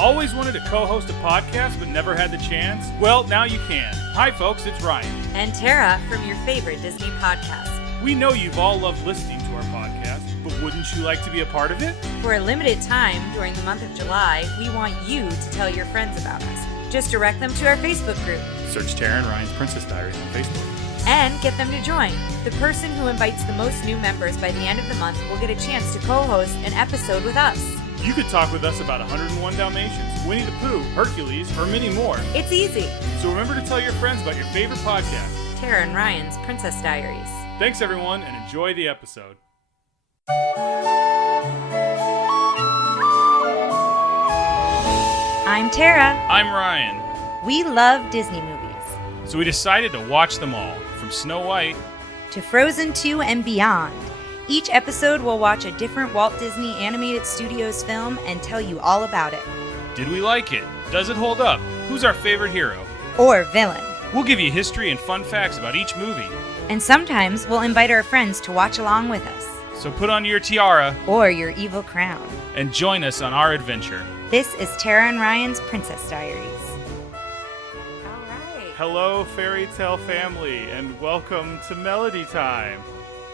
Always wanted to co-host a podcast but never had the chance? Well, now you can. Hi folks, it's Ryan. And Tara from your favorite Disney podcast. We know you've all loved listening to our podcast, but wouldn't you like to be a part of it? For a limited time during the month of July, we want you to tell your friends about us. Just direct them to our Facebook group. Search Tara and Ryan's Princess Diaries on Facebook. And get them to join. The person who invites the most new members by the end of the month will get a chance to co-host an episode with us. You could talk with us about 101 Dalmatians, Winnie the Pooh, Hercules, or many more. It's easy. So remember to tell your friends about your favorite podcast, Tara and Ryan's Princess Diaries. Thanks everyone, and enjoy the episode. I'm Tara. I'm Ryan. We love Disney movies. So we decided to watch them all, from Snow White to Frozen 2 and beyond. Each episode will watch a different Walt Disney Animated Studios film and tell you all about it. Did we like it? Does it hold up? Who's our favorite hero? Or villain. We'll give you history and fun facts about each movie. And sometimes we'll invite our friends to watch along with us. So put on your tiara or your evil crown and join us on our adventure. This is Tara and Ryan's Princess Diaries. All right. Hello, fairy tale family, and welcome to Melody Time.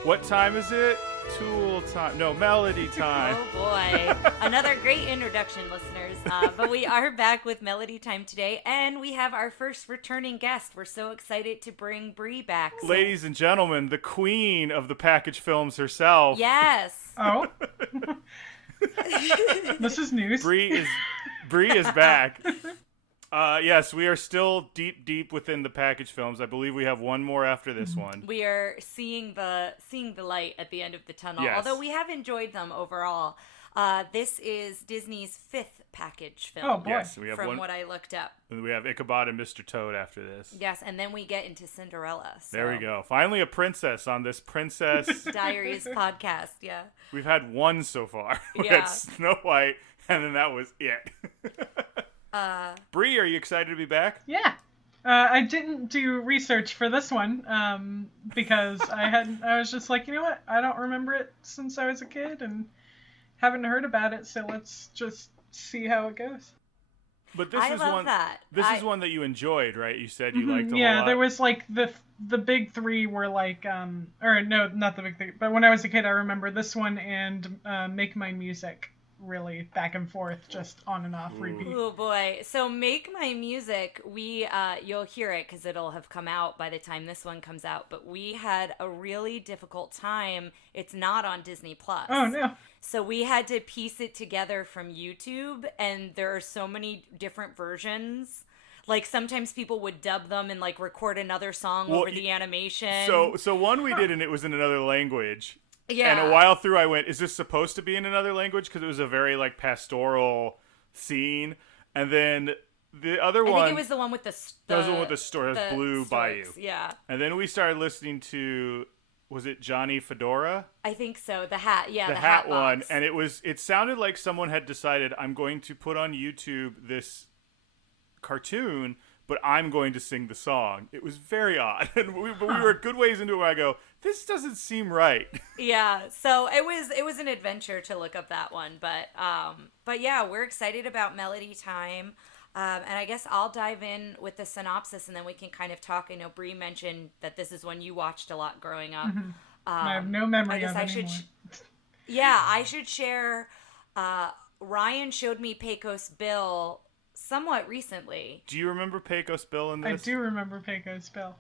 What time is it? Tool time. No, Melody Time. Oh boy. Another great introduction, listeners. But we are back with Melody Time today, and we have our first returning guest. We're so excited to bring Bree back. So... Ladies and gentlemen, the queen of the package films herself. Yes. Oh. This is news. Bree is back. Yes, we are still deep within the package films. I believe we have one more after this one. We are seeing the light at the end of the tunnel. Yes. Although we have enjoyed them overall. This is Disney's fifth package film. Oh boy! Yes, we have from one. What I looked up. We have Ichabod and Mr. Toad after this. Yes, and then we get into Cinderella. So. There we go. Finally, a princess on this Princess Diaries podcast. Yeah. We've had one so far. We Yeah. had Snow White, and then that was it. Bree, are you excited to be back? Yeah. I didn't do research for this one because I was just like, you know what? I don't remember it since I was a kid and haven't heard about it, so let's just see how it goes. But this is one. This is one that you enjoyed, right? You said you liked a lot. Yeah, there was like the big three were like or no, not the big three, but when I was a kid, I remember this one and Make My Music. Really back and forth, just on and off repeat. Oh boy. So Make My Music, you'll hear it because it'll have come out by the time this one comes out, but we had a really difficult time. It's not on Disney Plus. Oh no. So we had to piece it together from YouTube, and there are so many different versions. Like sometimes people would dub them and like record another song over the animation. So one we did and it was in another language. Yeah. And a while through I went, is this supposed to be in another language? Because it was a very like pastoral scene. And then the other one. I think it was the one with the that was the one with the story. That was Blue Bayou. Yeah. And then we started listening to, was it Johnny Fedora? I think so. The hat. Yeah. The hat one. And it sounded like someone had decided, I'm going to put on YouTube this cartoon, but I'm going to sing the song. It was very odd. And we were a good ways into it where I go, this doesn't seem right. Yeah. So it was an adventure to look up that one. But yeah, we're excited about Melody Time. And I guess I'll dive in with the synopsis and then we can kind of talk. I know Bree mentioned that this is one you watched a lot growing up. Mm-hmm. I have no memory of it anymore. I should share. Ryan showed me Pecos Bill somewhat recently. Do you remember Pecos Bill in this? I do remember Pecos Bill.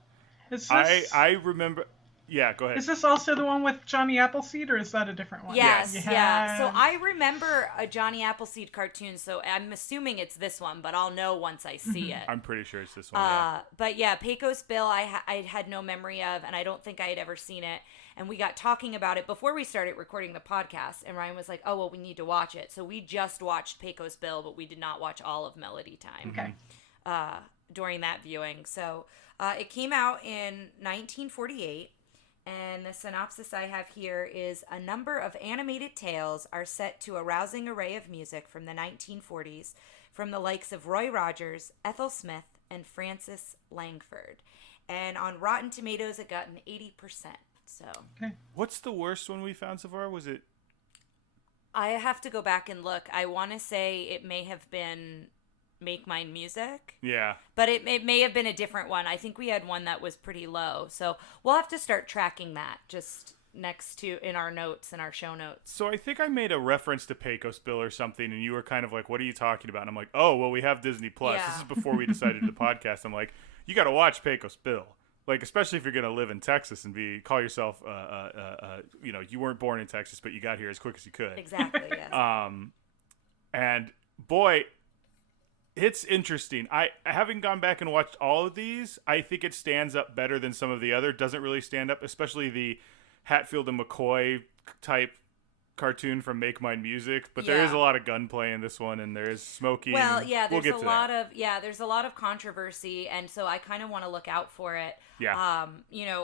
Is this, I remember. Yeah, go ahead. Is this also the one with Johnny Appleseed, or is that a different one? Yes. Yeah. So I remember a Johnny Appleseed cartoon, so I'm assuming it's this one, but I'll know once I see it. I'm pretty sure it's this one, yeah. But yeah, Pecos Bill, I had no memory of, and I don't think I had ever seen it. And we got talking about it before we started recording the podcast, and Ryan was like, oh, well, we need to watch it. So we just watched Pecos Bill, but we did not watch all of Melody Time. Okay. During that viewing. So it came out in 1948. And the synopsis I have here is a number of animated tales are set to a rousing array of music from the 1940s from the likes of Roy Rogers, Ethel Smith, and Frances Langford. And on Rotten Tomatoes, it got an 80%. So, what's the worst one we found so far? Was it I have to go back and look. I want to say it may have been Make Mine Music. Yeah. But it may have been a different one. I think we had one that was pretty low. So we'll have to start tracking that just next to in our notes, in our show notes. So I think I made a reference to Pecos Bill or something, and you were kind of like, what are you talking about? And I'm like, oh, well, we have Disney Plus. Yeah. This is before we decided to do the podcast. I'm like, you got to watch Pecos Bill. Like, especially if you're going to live in Texas and call yourself, you weren't born in Texas, but you got here as quick as you could. Exactly, yes. And boy, it's interesting. Having gone back and watched all of these, I think it stands up better than some of the other. Doesn't really stand up, especially the Hatfield and McCoy type cartoon from Make Mine Music. But there is a lot of gunplay in this one, and there is smoking. Well, yeah, there's a lot of controversy, and so I kind of want to look out for it. Yeah.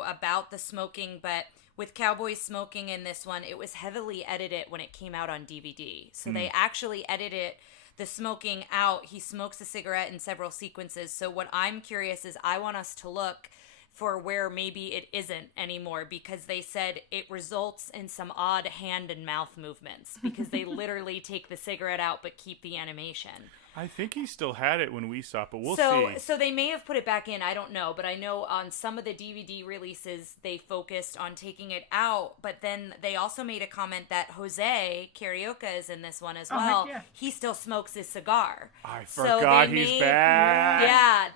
About the smoking, but with Cowboys smoking in this one, it was heavily edited when it came out on DVD. So they actually edited the smoking out. He smokes a cigarette in several sequences. So what I'm curious is I want us to look for where maybe it isn't anymore, because they said it results in some odd hand and mouth movements because they literally take the cigarette out but keep the animation. I think he still had it when we saw it, but we'll see. So they may have put it back in. I don't know, but I know on some of the DVD releases they focused on taking it out. But then they also made a comment that Jose Carioca is in this one as well. Yeah. He still smokes his cigar. I forgot he's back. Yeah,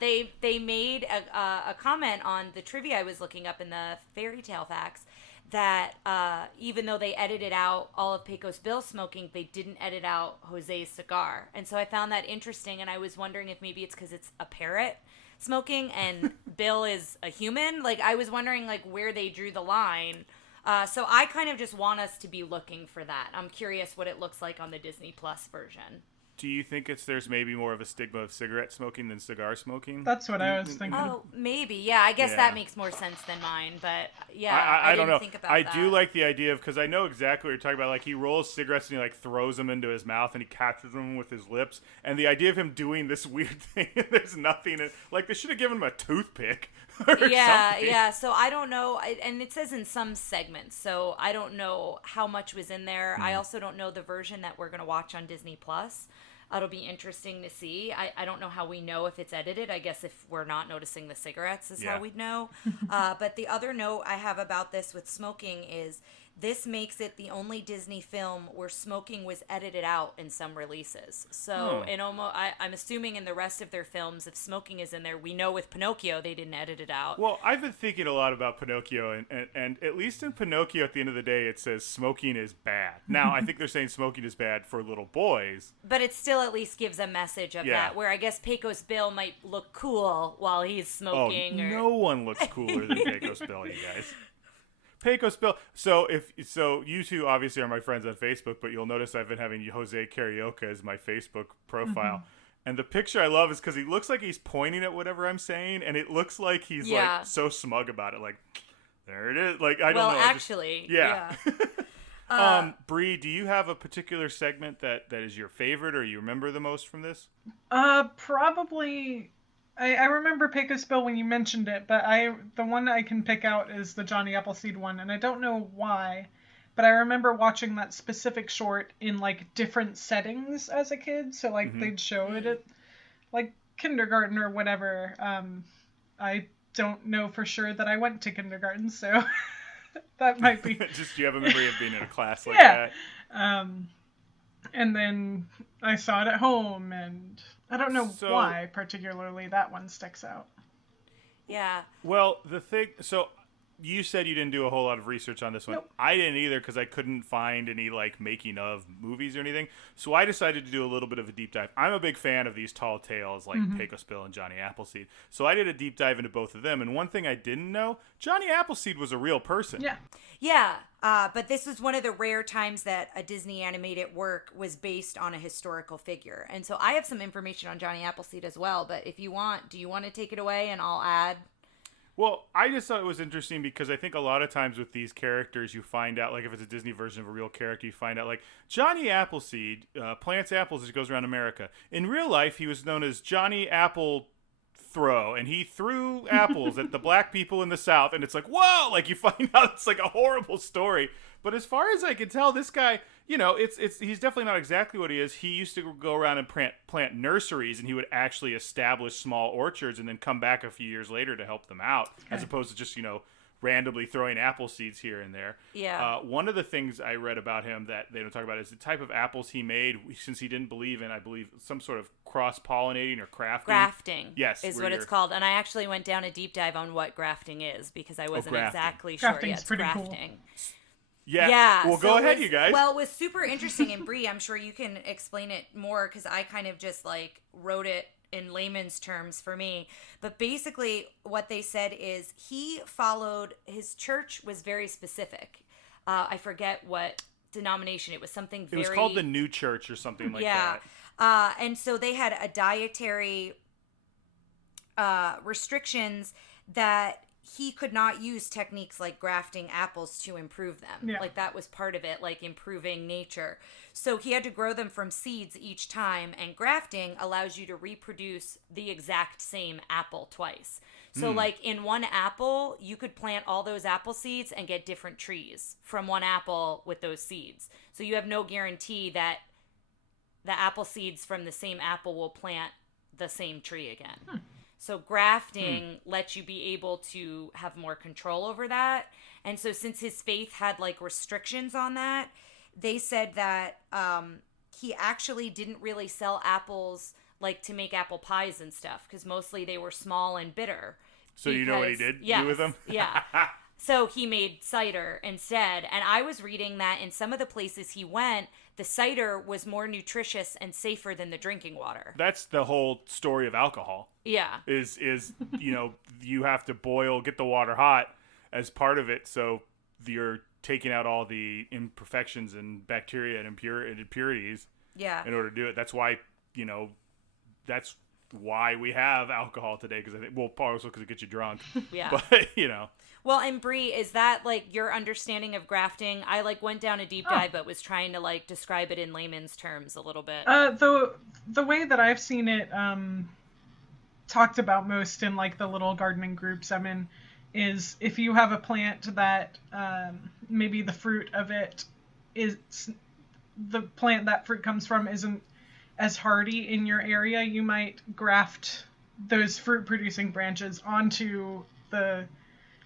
they made a comment on the trivia I was looking up in the fairy tale facts, that even though they edited out all of Pecos Bill smoking, they didn't edit out Jose's cigar. And so I found that interesting, and I was wondering if maybe it's because it's a parrot smoking and Bill is a human. Like, I was wondering, like, where they drew the line. So I kind of just want us to be looking for that. I'm curious what it looks like on the Disney Plus version. Do you think there's maybe more of a stigma of cigarette smoking than cigar smoking? That's what I was thinking. Oh, maybe. Yeah, I guess that makes more sense than mine. But yeah, I don't know. Think about I that. do like the idea of, because I know exactly what you're talking about. Like, he rolls cigarettes and he like throws them into his mouth and he catches them with his lips. And the idea of him doing this weird thing, there's nothing. Like, they should have given him a toothpick. Or something. Yeah. So I don't know, and it says in some segments. So I don't know how much was in there. I also don't know the version that we're gonna watch on Disney Plus. It'll be interesting to see. I don't know how we know if it's edited. I guess if we're not noticing the cigarettes is how we'd know. But the other note I have about this with smoking is this makes it the only Disney film where smoking was edited out in some releases. So I'm assuming in the rest of their films, if smoking is in there, we know with Pinocchio they didn't edit it out. Well, I've been thinking a lot about Pinocchio, and at least in Pinocchio, at the end of the day, it says smoking is bad. Now, I think they're saying smoking is bad for little boys. But it still at least gives a message of that, where I guess Pecos Bill might look cool while he's smoking. No one looks cooler than Pecos Bill, you guys. Pecos Bill. So you two obviously are my friends on Facebook, but you'll notice I've been having Jose Carioca as my Facebook profile. And the picture I love is because he looks like he's pointing at whatever I'm saying, and it looks like he's like so smug about it. Like, there it is. Like, I don't know. Actually, Bree, do you have a particular segment that is your favorite or you remember the most from this? Probably. I remember Pecos Bill when you mentioned it, but the one I can pick out is the Johnny Appleseed one, and I don't know why, but I remember watching that specific short in like different settings as a kid. So like they'd show it at like kindergarten or whatever. I don't know for sure that I went to kindergarten, so that might be just you have a memory of being in a class like that. And then I saw it at home, and I don't know why particularly that one sticks out. Yeah. Well, so you said you didn't do a whole lot of research on this one. Nope. I didn't either because I couldn't find any like making of movies or anything. So I decided to do a little bit of a deep dive. I'm a big fan of these tall tales like Pecos Bill and Johnny Appleseed. So I did a deep dive into both of them. And one thing I didn't know, Johnny Appleseed was a real person. Yeah. Yeah. But this was one of the rare times that a Disney animated work was based on a historical figure. And so I have some information on Johnny Appleseed as well. But if you want, do you want to take it away and I'll add? Well, I just thought it was interesting because I think a lot of times with these characters, you find out, like if it's a Disney version of a real character, you find out like Johnny Appleseed plants apples as he goes around America. In real life, he was known as Johnny Apple throw, and he threw apples at the black people in the South, and it's like, whoa, like you find out it's like a horrible story. But as far as I can tell, this guy, you know, he's definitely not exactly what he is. He used to go around and plant nurseries, and he would actually establish small orchards and then come back a few years later to help them out, as opposed to just, you know, randomly throwing apple seeds here and there. Yeah. One of the things I read about him that they don't talk about is the type of apples he made, since he didn't believe in, I believe, some sort of cross-pollinating or crafting. Grafting. Yes. Is what it's called. And I actually went down a deep dive on what grafting is because I wasn't grafting. exactly sure. Grafting's pretty grafting. cool. Yeah. Well, go ahead, you guys. Well, it was super interesting. And Bree, I'm sure you can explain it more because I kind of just like wrote it in layman's terms for me. But basically what they said is he followed, his church was very specific. I forget what denomination. It was something very... It was called the New Church or something like that. And so they had a dietary restrictions that he could not use techniques like grafting apples to improve them. Yeah. Like that was part of it, like improving nature. So he had to grow them from seeds each time, and grafting allows you to reproduce the exact same apple twice. So like in one apple, you could plant all those apple seeds and get different trees from one apple with those seeds. So you have no guarantee that the apple seeds from the same apple will plant the same tree again. So grafting lets you be able to have more control over that. And so since his faith had like restrictions on that, they said that he actually didn't really sell apples like to make apple pies and stuff because mostly they were small and bitter. So you know what he did do with them? Yeah. So he made cider instead. And I was reading that in some of the places he went, the cider was more nutritious and safer than the drinking water. That's the whole story of alcohol. Yeah. Is you know, you have to get the water hot as part of it, so you're taking out all the imperfections and bacteria and impurities. Yeah. In order to do it. That's why, you know, that's why we have alcohol today, because I think, well, also because it gets you drunk. Yeah. But, you know. Well, and Bree, is that like your understanding of grafting? I like went down a deep dive, but was trying to like describe it in layman's terms a little bit. The way that I've seen it talked about most in like the little gardening groups I'm in is if you have a plant that maybe the fruit of it is the plant that fruit comes from isn't as hardy in your area, you might graft those fruit producing branches onto the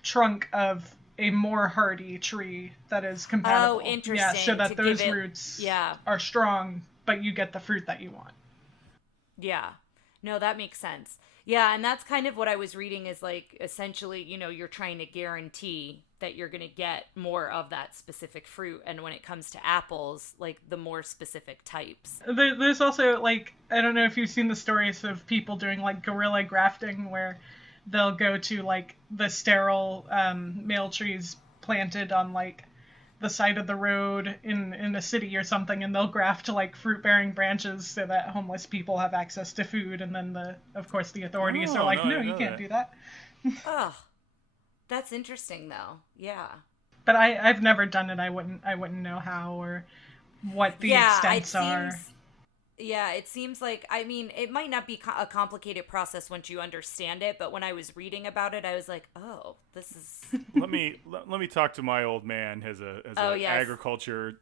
trunk of a more hardy tree that is compatible. Oh, interesting. Yeah, so that those roots are strong, but you get the fruit that you want. Yeah. No, that makes sense. Yeah, and that's kind of what I was reading is like essentially, you know, you're trying to guarantee that you're going to get more of that specific fruit. And when it comes to apples, like the more specific types. There's also like, I don't know if you've seen the stories of people doing like guerrilla grafting where they'll go to like the sterile male trees planted on like the side of the road in a city or something, and they'll graft like fruit-bearing branches so that homeless people have access to food, and then of course the authorities are like, no, you can't do that. Oh, that's interesting though. Yeah. But I've never done it. I wouldn't know how or what the extents are. Yeah, it seems like, I mean, it might not be a complicated process once you understand it, but when I was reading about it, I was like, oh, this is... let me talk to my old man as a agriculture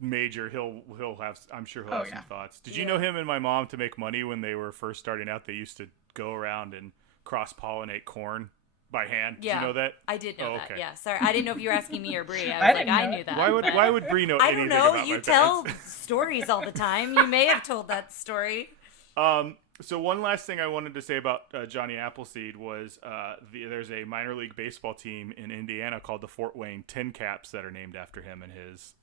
major. He'll have, I'm sure he'll have some thoughts. Did you know him and my mom, to make money when they were first starting out, they used to go around and cross-pollinate corn by hand? Did you know that? I did know that. Okay. Yeah, sorry, I didn't know if you were asking me or Bree. I knew that. Why would Bree know anything about my parents? You tell stories all the time. You may have told that story. So one last thing I wanted to say about Johnny Appleseed was there's a minor league baseball team in Indiana called the Fort Wayne Tin Caps that are named after him and his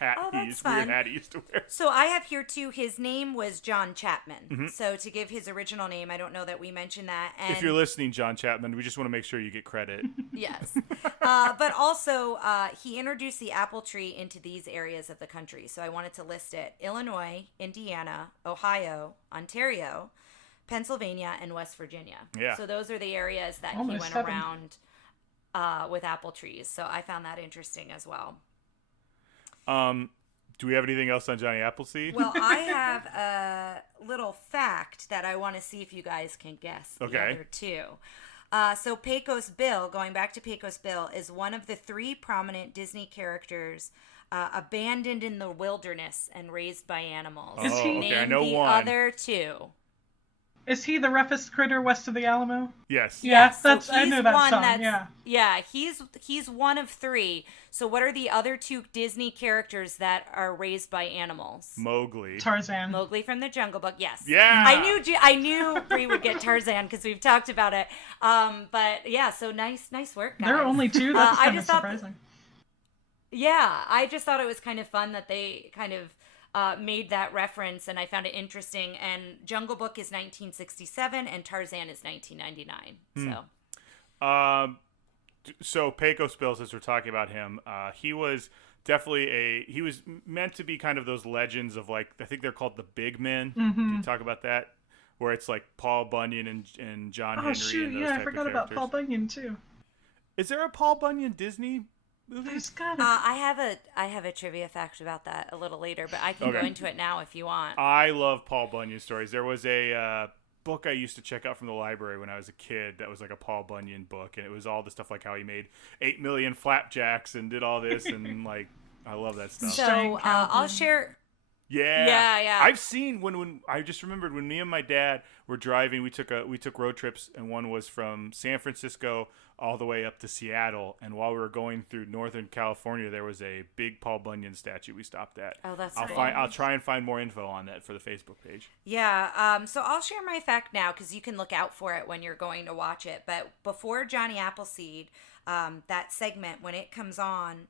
hat. Weird hat he used to wear. So I have here too, his name was John Chapman. Mm-hmm. So to give his original name, I don't know that we mentioned that. And if you're listening, John Chapman, we just want to make sure you get credit. Yes. But also, he introduced the apple tree into these areas of the country. So I wanted to list it: Illinois, Indiana, Ohio, Ontario, Pennsylvania, and West Virginia. Yeah. So those are the areas that he went around with apple trees. So I found that interesting as well. Do we have anything else on Johnny Appleseed? Well, I have a little fact that I want to see if you guys can guess the Okay. other two. So Pecos Bill, going back to Pecos Bill, is one of the 3 prominent Disney characters abandoned in the wilderness and raised by animals. Is he- Name I know the one. other 2. Is he the roughest critter west of the Alamo? Yes. Yeah, so I he's knew that one song. that's- Yeah. he's one of 3. So what are the other 2 Disney characters that are raised by animals? Mowgli. Tarzan. Mowgli from the Jungle Book, yes. Yeah. I knew Bree would get Tarzan because we've talked about it. But yeah, so nice work, guys. There are only 2. That's I kind of just thought surprising. Yeah, I just thought it was kind of fun that they kind of made that reference, and I found it interesting. And Jungle Book is 1967, and Tarzan is 1999. So Pecos Bill, since we're talking about him, he was definitely he was meant to be kind of those legends of, like, I think they're called the big men. Can you talk about that? Where it's like Paul Bunyan and John Henry. Oh shoot! And those Yeah, I type forgot of about characters. Paul Bunyan too. Is there a Paul Bunyan Disney movie? There's gotta. I have a trivia fact about that a little later, but I can go into it now if you want. I love Paul Bunyan stories. There was a book I used to check out from the library when I was a kid that was like a Paul Bunyan book, and it was all the stuff like how he made 8 million flapjacks and did all this, and like I love that stuff. So I'll share. Yeah. I've seen when I just remembered when me and my dad were driving. We took road trips, and one was from San Francisco all the way up to Seattle. And while we were going through Northern California, there was a big Paul Bunyan statue we stopped at. Oh, that's I'll try and find more info on that for the Facebook page. Yeah. So I'll share my fact now because you can look out for it when you're going to watch it. But before Johnny Appleseed, that segment when it comes on,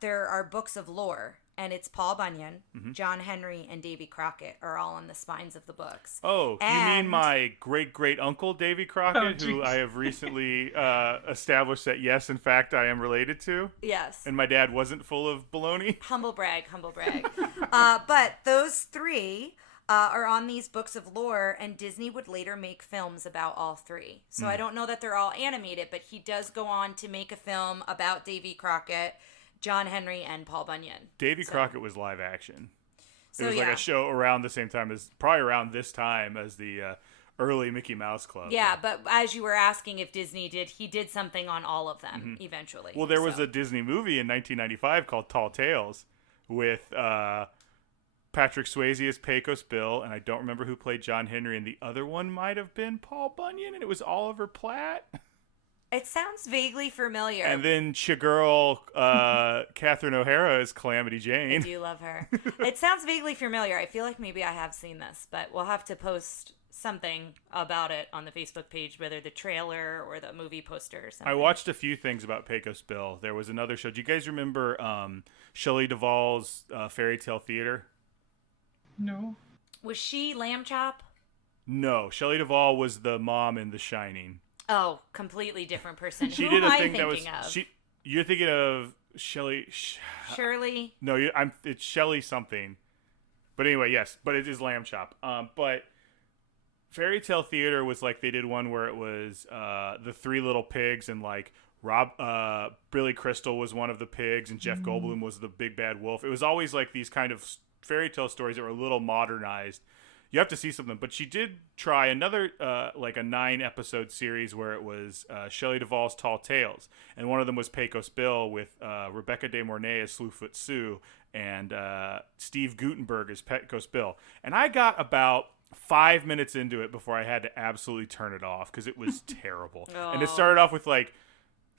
there are books of lore. And it's Paul Bunyan, John Henry, and Davy Crockett are all on the spines of the books. Oh, you mean my great-great-uncle, Davy Crockett, who geez. I have recently established that, yes, in fact, I am related to? Yes. And my dad wasn't full of baloney? Humble brag. But those 3 are on these books of lore, and Disney would later make films about all 3. So I don't know that they're all animated, but he does go on to make a film about Davy Crockett, John Henry, and Paul Bunyan. Davy Crockett was live action. So, It was like a show around the same time probably around this time as the early Mickey Mouse Club. Yeah, but as you were asking if Disney he did something on all of them eventually. Well, there was a Disney movie in 1995 called Tall Tales with Patrick Swayze as Pecos Bill, and I don't remember who played John Henry, and the other one might have been Paul Bunyan, and it was Oliver Platt. It sounds vaguely familiar. And then Shagirl Catherine O'Hara is Calamity I Jane. do love her. It sounds vaguely familiar. I feel like maybe I have seen this, but we'll have to post something about it on the Facebook page, whether the trailer or the movie poster or something. I watched a few things about Pecos Bill. There was another show. Do you guys remember Shelley Duvall's Fairy Tale Theater? No. Was she Lamb Chop? No, Shelley Duvall was the mom in The Shining. Oh, completely different person. She Who did am a I thing that was thinking of? You're thinking of Shelley. Shirley? No, it's Shelley something. But anyway, yes, but it is Lamb Chop. But Fairy Tale Theater was like they did one where it was the 3 little pigs, and like Billy Crystal was one of the pigs, and Jeff Goldblum was the big bad wolf. It was always like these kind of fairy tale stories that were a little modernized. You have to see something. But she did try another, like a 9-episode series where it was Shelley Duvall's Tall Tales. And one of them was Pecos Bill with Rebecca De Mornay as Slewfoot Sue and Steve Guttenberg as Pecos Bill. And I got about 5 minutes into it before I had to absolutely turn it off because it was terrible. And it started off with like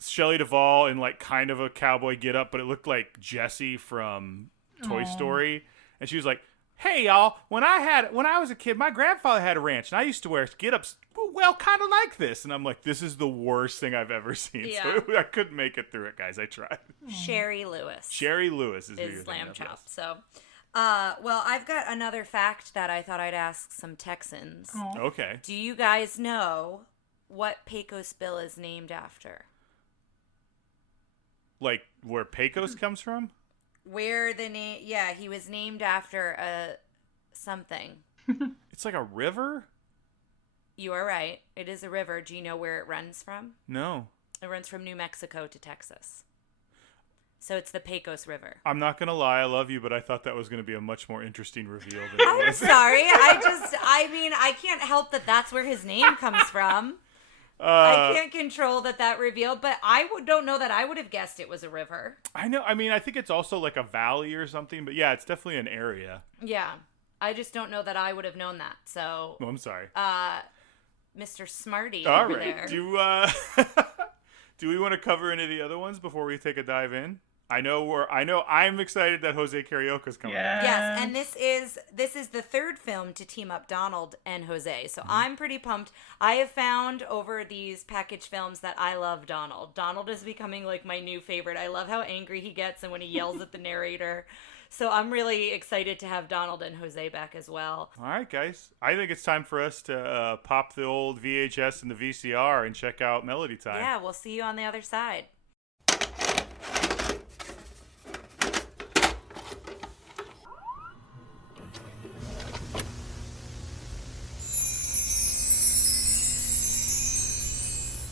Shelley Duvall in like kind of a cowboy getup, but it looked like Jessie from Toy Story. And she was like, "Hey y'all, when I was a kid, my grandfather had a ranch, and I used to wear get-ups, well, kind of like this." And I'm like, "This is the worst thing I've ever seen." Yeah. So I couldn't make it through it, guys. I tried. Sherry Lewis. Sherry Lewis is who you're thinking Lamb of, Chop. yes. So, well, I've got another fact that I thought I'd ask some Texans. Oh. Okay. Do you guys know what Pecos Bill is named after? Like where Pecos comes from? Where the name? Yeah, he was named after a something. It's like a river? You are right. It is a river. Do you know where it runs from? No. It runs from New Mexico to Texas. So it's the Pecos River. I'm not going to lie. I love you, but I thought that was going to be a much more interesting reveal than it I'm was. sorry. I can't help that that's where his name comes from. I can't control that reveal, but don't know that I would have guessed it was a river. I know. I mean, I think it's also like a valley or something, but yeah, it's definitely an area. Yeah. I just don't know that I would have known that. So, I'm sorry. Mr. Smarty All over right. there. Do we want to cover any of the other ones before we take a dive in? I'm excited that Jose Carioca's coming. Yes. Yes, and this is the third film to team up Donald and Jose. So I'm pretty pumped. I have found over these package films that I love Donald. Donald is becoming like my new favorite. I love how angry he gets and when he yells at the narrator. So I'm really excited to have Donald and Jose back as well. All right, guys. I think it's time for us to pop the old VHS and the VCR and check out Melody Time. Yeah, we'll see you on the other side.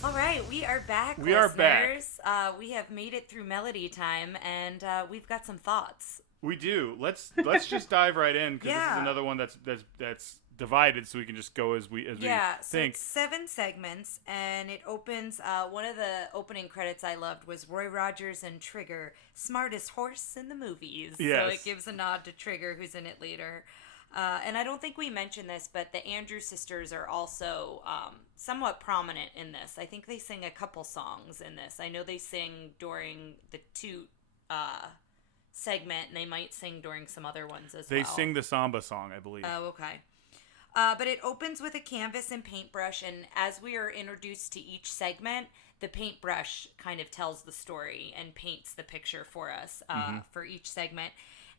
All right, we are back, We are back. listeners. We have made it through Melody Time, and we've got some thoughts. We do. Let's just dive right in because this is another one that's divided, so we can just go as we So think. it's 7 segments, and it opens. One of the opening credits I loved was Roy Rogers and Trigger, smartest horse in the movies. Yes. So it gives a nod to Trigger, who's in it later. And I don't think we mentioned this, but the Andrews sisters are also somewhat prominent in this. I think they sing a couple songs in this. I know they sing during the 2 segment, and they might sing during some other ones as well. They sing the Samba song, I believe. Oh, okay. But it opens with a canvas and paintbrush, and as we are introduced to each segment, the paintbrush kind of tells the story and paints the picture for us for each segment.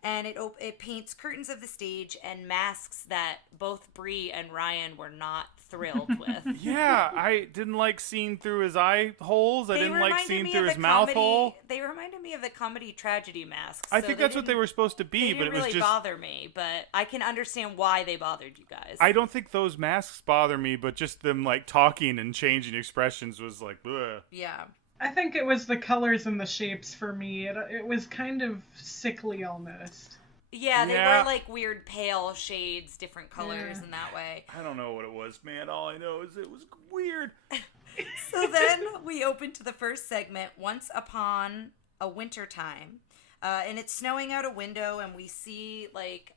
And it paints curtains of the stage and masks that both Bree and Ryan were not thrilled with. Yeah, I didn't like seeing through his eye holes. I didn't like seeing through his mouth hole. They reminded me of the comedy tragedy masks. I think that's what they were supposed to be, but it was really just bother me. But I can understand why they bothered you guys. I don't think those masks bother me, but just them like talking and changing expressions was like, ugh. Yeah. I think it was the colors and the shapes for me. It was kind of sickly almost. Yeah, they Yeah. were like weird pale shades, different colors in that way. I don't know what it was, man. All I know is it was weird. So then we open to the first segment, Once Upon a Winter Time. And it's snowing out a window, and we see like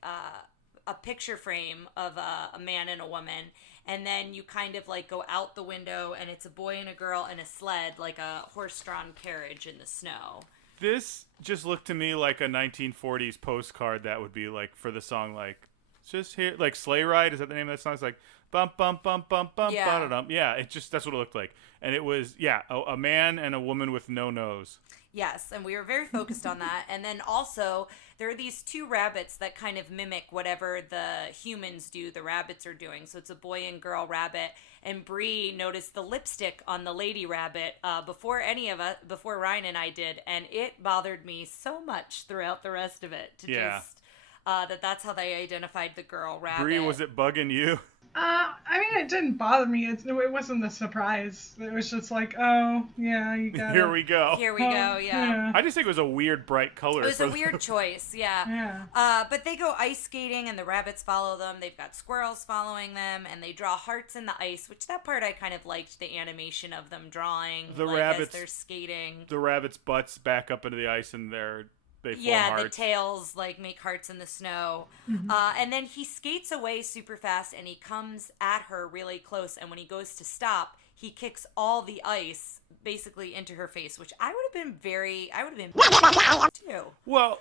a picture frame of a man and a woman. And then you kind of like go out the window, and it's a boy and a girl and a sled, like a horse-drawn carriage in the snow. This just looked to me like a 1940s postcard that would be like for the song like just here like Sleigh Ride, is that the name of that song? It's like bump bump bump bump bump Yeah. ba-da-dum. Yeah, it just that's what it looked like. And it was a man and a woman with no nose. Yes, and we were very focused on that. And then also, there are these 2 rabbits that kind of mimic whatever the humans do, the rabbits are doing. So it's a boy and girl rabbit. And Bree noticed the lipstick on the lady rabbit before Ryan and I did. And it bothered me so much throughout the rest of it. That's how they identified the girl rabbit. Bree, was it bugging you? I mean, it didn't bother me. It wasn't a surprise. It was just like, oh, yeah, you got it. Here we go. Here we go, yeah. I just think it was a weird bright color. It was a weird choice, Yeah. But they go ice skating, and the rabbits follow them. They've got squirrels following them, and they draw hearts in the ice, which that part I kind of liked, the animation of them drawing The like, rabbits, as they're skating. The rabbits' butts back up into the ice, and they form Yeah, hearts. the tails like make hearts in the snow. And then he skates away super fast, and he comes at her really close, and when he goes to stop, he kicks all the ice basically into her face, which I would have been too. Well,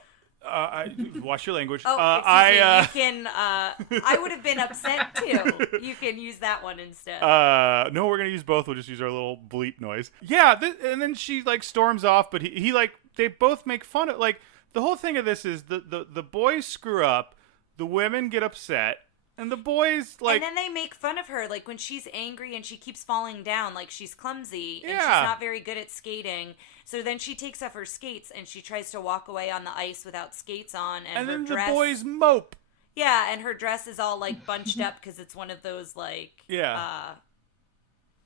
watch your language. Oh, excuse me. I would have been upset too. You can use that one instead. No, we're gonna use both. We'll just use our little bleep noise. Yeah, and then she like storms off, but he like they both make fun of like the whole thing of this is the boys screw up, the women get upset, and the boys like. And then they make fun of her, like when she's angry and she keeps falling down, like she's clumsy and Yeah. she's not very good at skating. So then she takes off her skates and she tries to walk away on the ice without skates on, and her then dress. The boys mope. Yeah, and her dress is all like bunched up because it's one of those like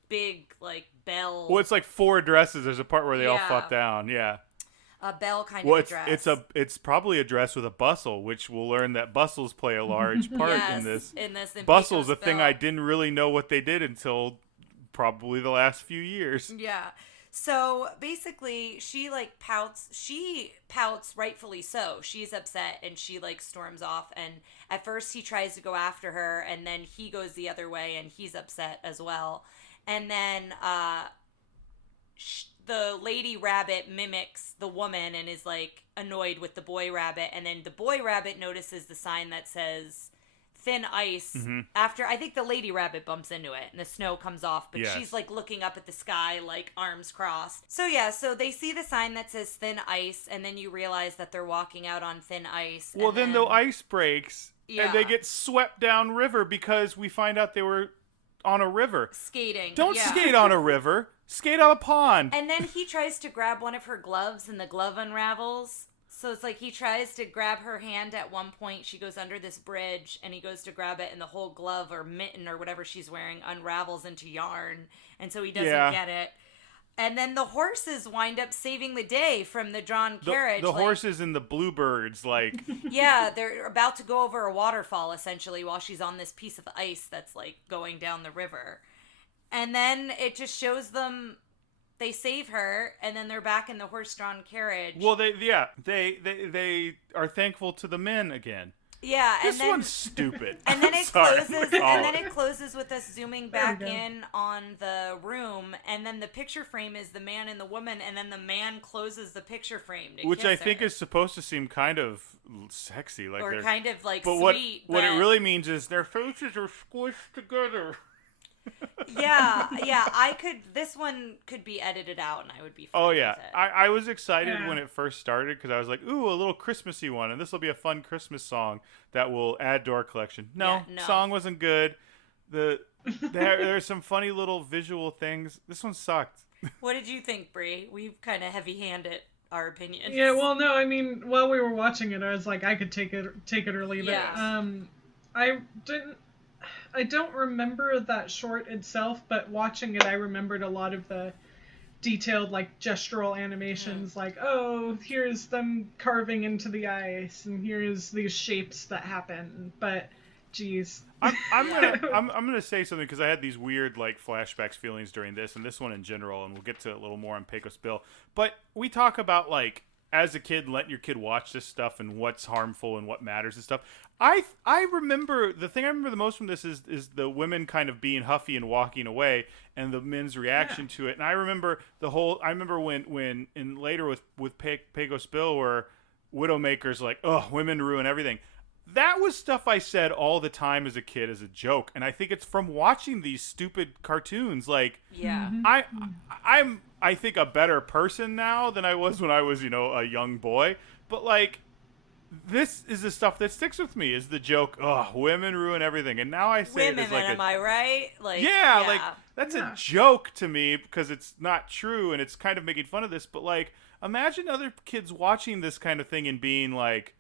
big like bell. Well, it's like 4 dresses. There's a part where they all Yeah. flop down. Yeah. bell kind Well, of dress. it's probably a dress with a bustle, which we'll learn that bustles play a large part Yes, in this. in Bustle's Pecos a thing Bill. I didn't really know what they did until probably the last few years. Yeah. So basically, she like pouts. She pouts, rightfully so. She's upset and she like storms off. And at first, he tries to go after her, and then he goes the other way, and he's upset as well. And then the lady rabbit mimics the woman and is like annoyed with the boy rabbit. And then the boy rabbit notices the sign that says thin ice. After I think the lady rabbit bumps into it and the snow comes off, but she's like looking up at the sky like arms crossed. So yeah, so they see the sign that says thin ice, and then you realize that they're walking out on thin ice. Well, then the ice breaks and they Yeah. get swept down river because we find out they were on a river. Skating. Don't yeah. skate on a river. Skate on a pond. And then he tries to grab one of her gloves and the glove unravels. So it's like he tries to grab her hand at one point. She goes under this bridge and he goes to grab it and the whole glove or mitten or whatever she's wearing unravels into yarn. And so he doesn't get it. And then the horses wind up saving the day from the drawn carriage. The horses and the bluebirds, like... Yeah, they're about to go over a waterfall, essentially, while she's on this piece of ice that's, like, going down the river. And then it just shows them... They save her, and then they're back in the horse-drawn carriage. Well, they are thankful to the men again. Yeah, This and then one's stupid. and then it Sorry. closes, and then it closes with us zooming back There we go. in on the room, and then the picture frame is the man and the woman, and then the man closes the picture frame to Which kiss I think her. is supposed to seem kind of sexy, like or they're. kind of like But sweet. what it really means is their faces are squished together. yeah. This one could be edited out, and I would be. Fine Oh yeah, with it. I was excited Yeah. when it first started because I was like, ooh, a little Christmassy one, and this will be a fun Christmas song that will add to our collection. No, Yeah, no. song wasn't good. There's some funny little visual things. This one sucked. What did you think, Bree? We've kind of heavy-handed our opinions. Yeah, well, no, I mean, while we were watching it, I was like, I could take it or leave Yeah. it. I don't remember that short itself, but watching it, I remembered a lot of the detailed, like, gestural animations, like, oh, here's them carving into the ice, and here's these shapes that happen, but, geez. I'm gonna say something because I had these weird like flashbacks feelings during this and this one in general, and we'll get to it a little more on Pecos Bill. But we talk about like as a kid, letting your kid watch this stuff and what's harmful and what matters and stuff. I remember the thing I remember the most from this is the women kind of being huffy and walking away and the men's reaction to it. And I remember when in later with Pecos Bill where Widowmaker's like, oh, women ruin everything. That was stuff I said all the time as a kid as a joke, and I think it's from watching these stupid cartoons. Like, Yeah. I'm I think a better person now than I was when I was a young boy. But like, this is the stuff that sticks with me. Is the joke? Oh, women ruin everything, and now I say Women, it as like am I right? Like, yeah, like that's a joke to me because it's not true and it's kind of making fun of this. But like, imagine other kids watching this kind of thing and being like,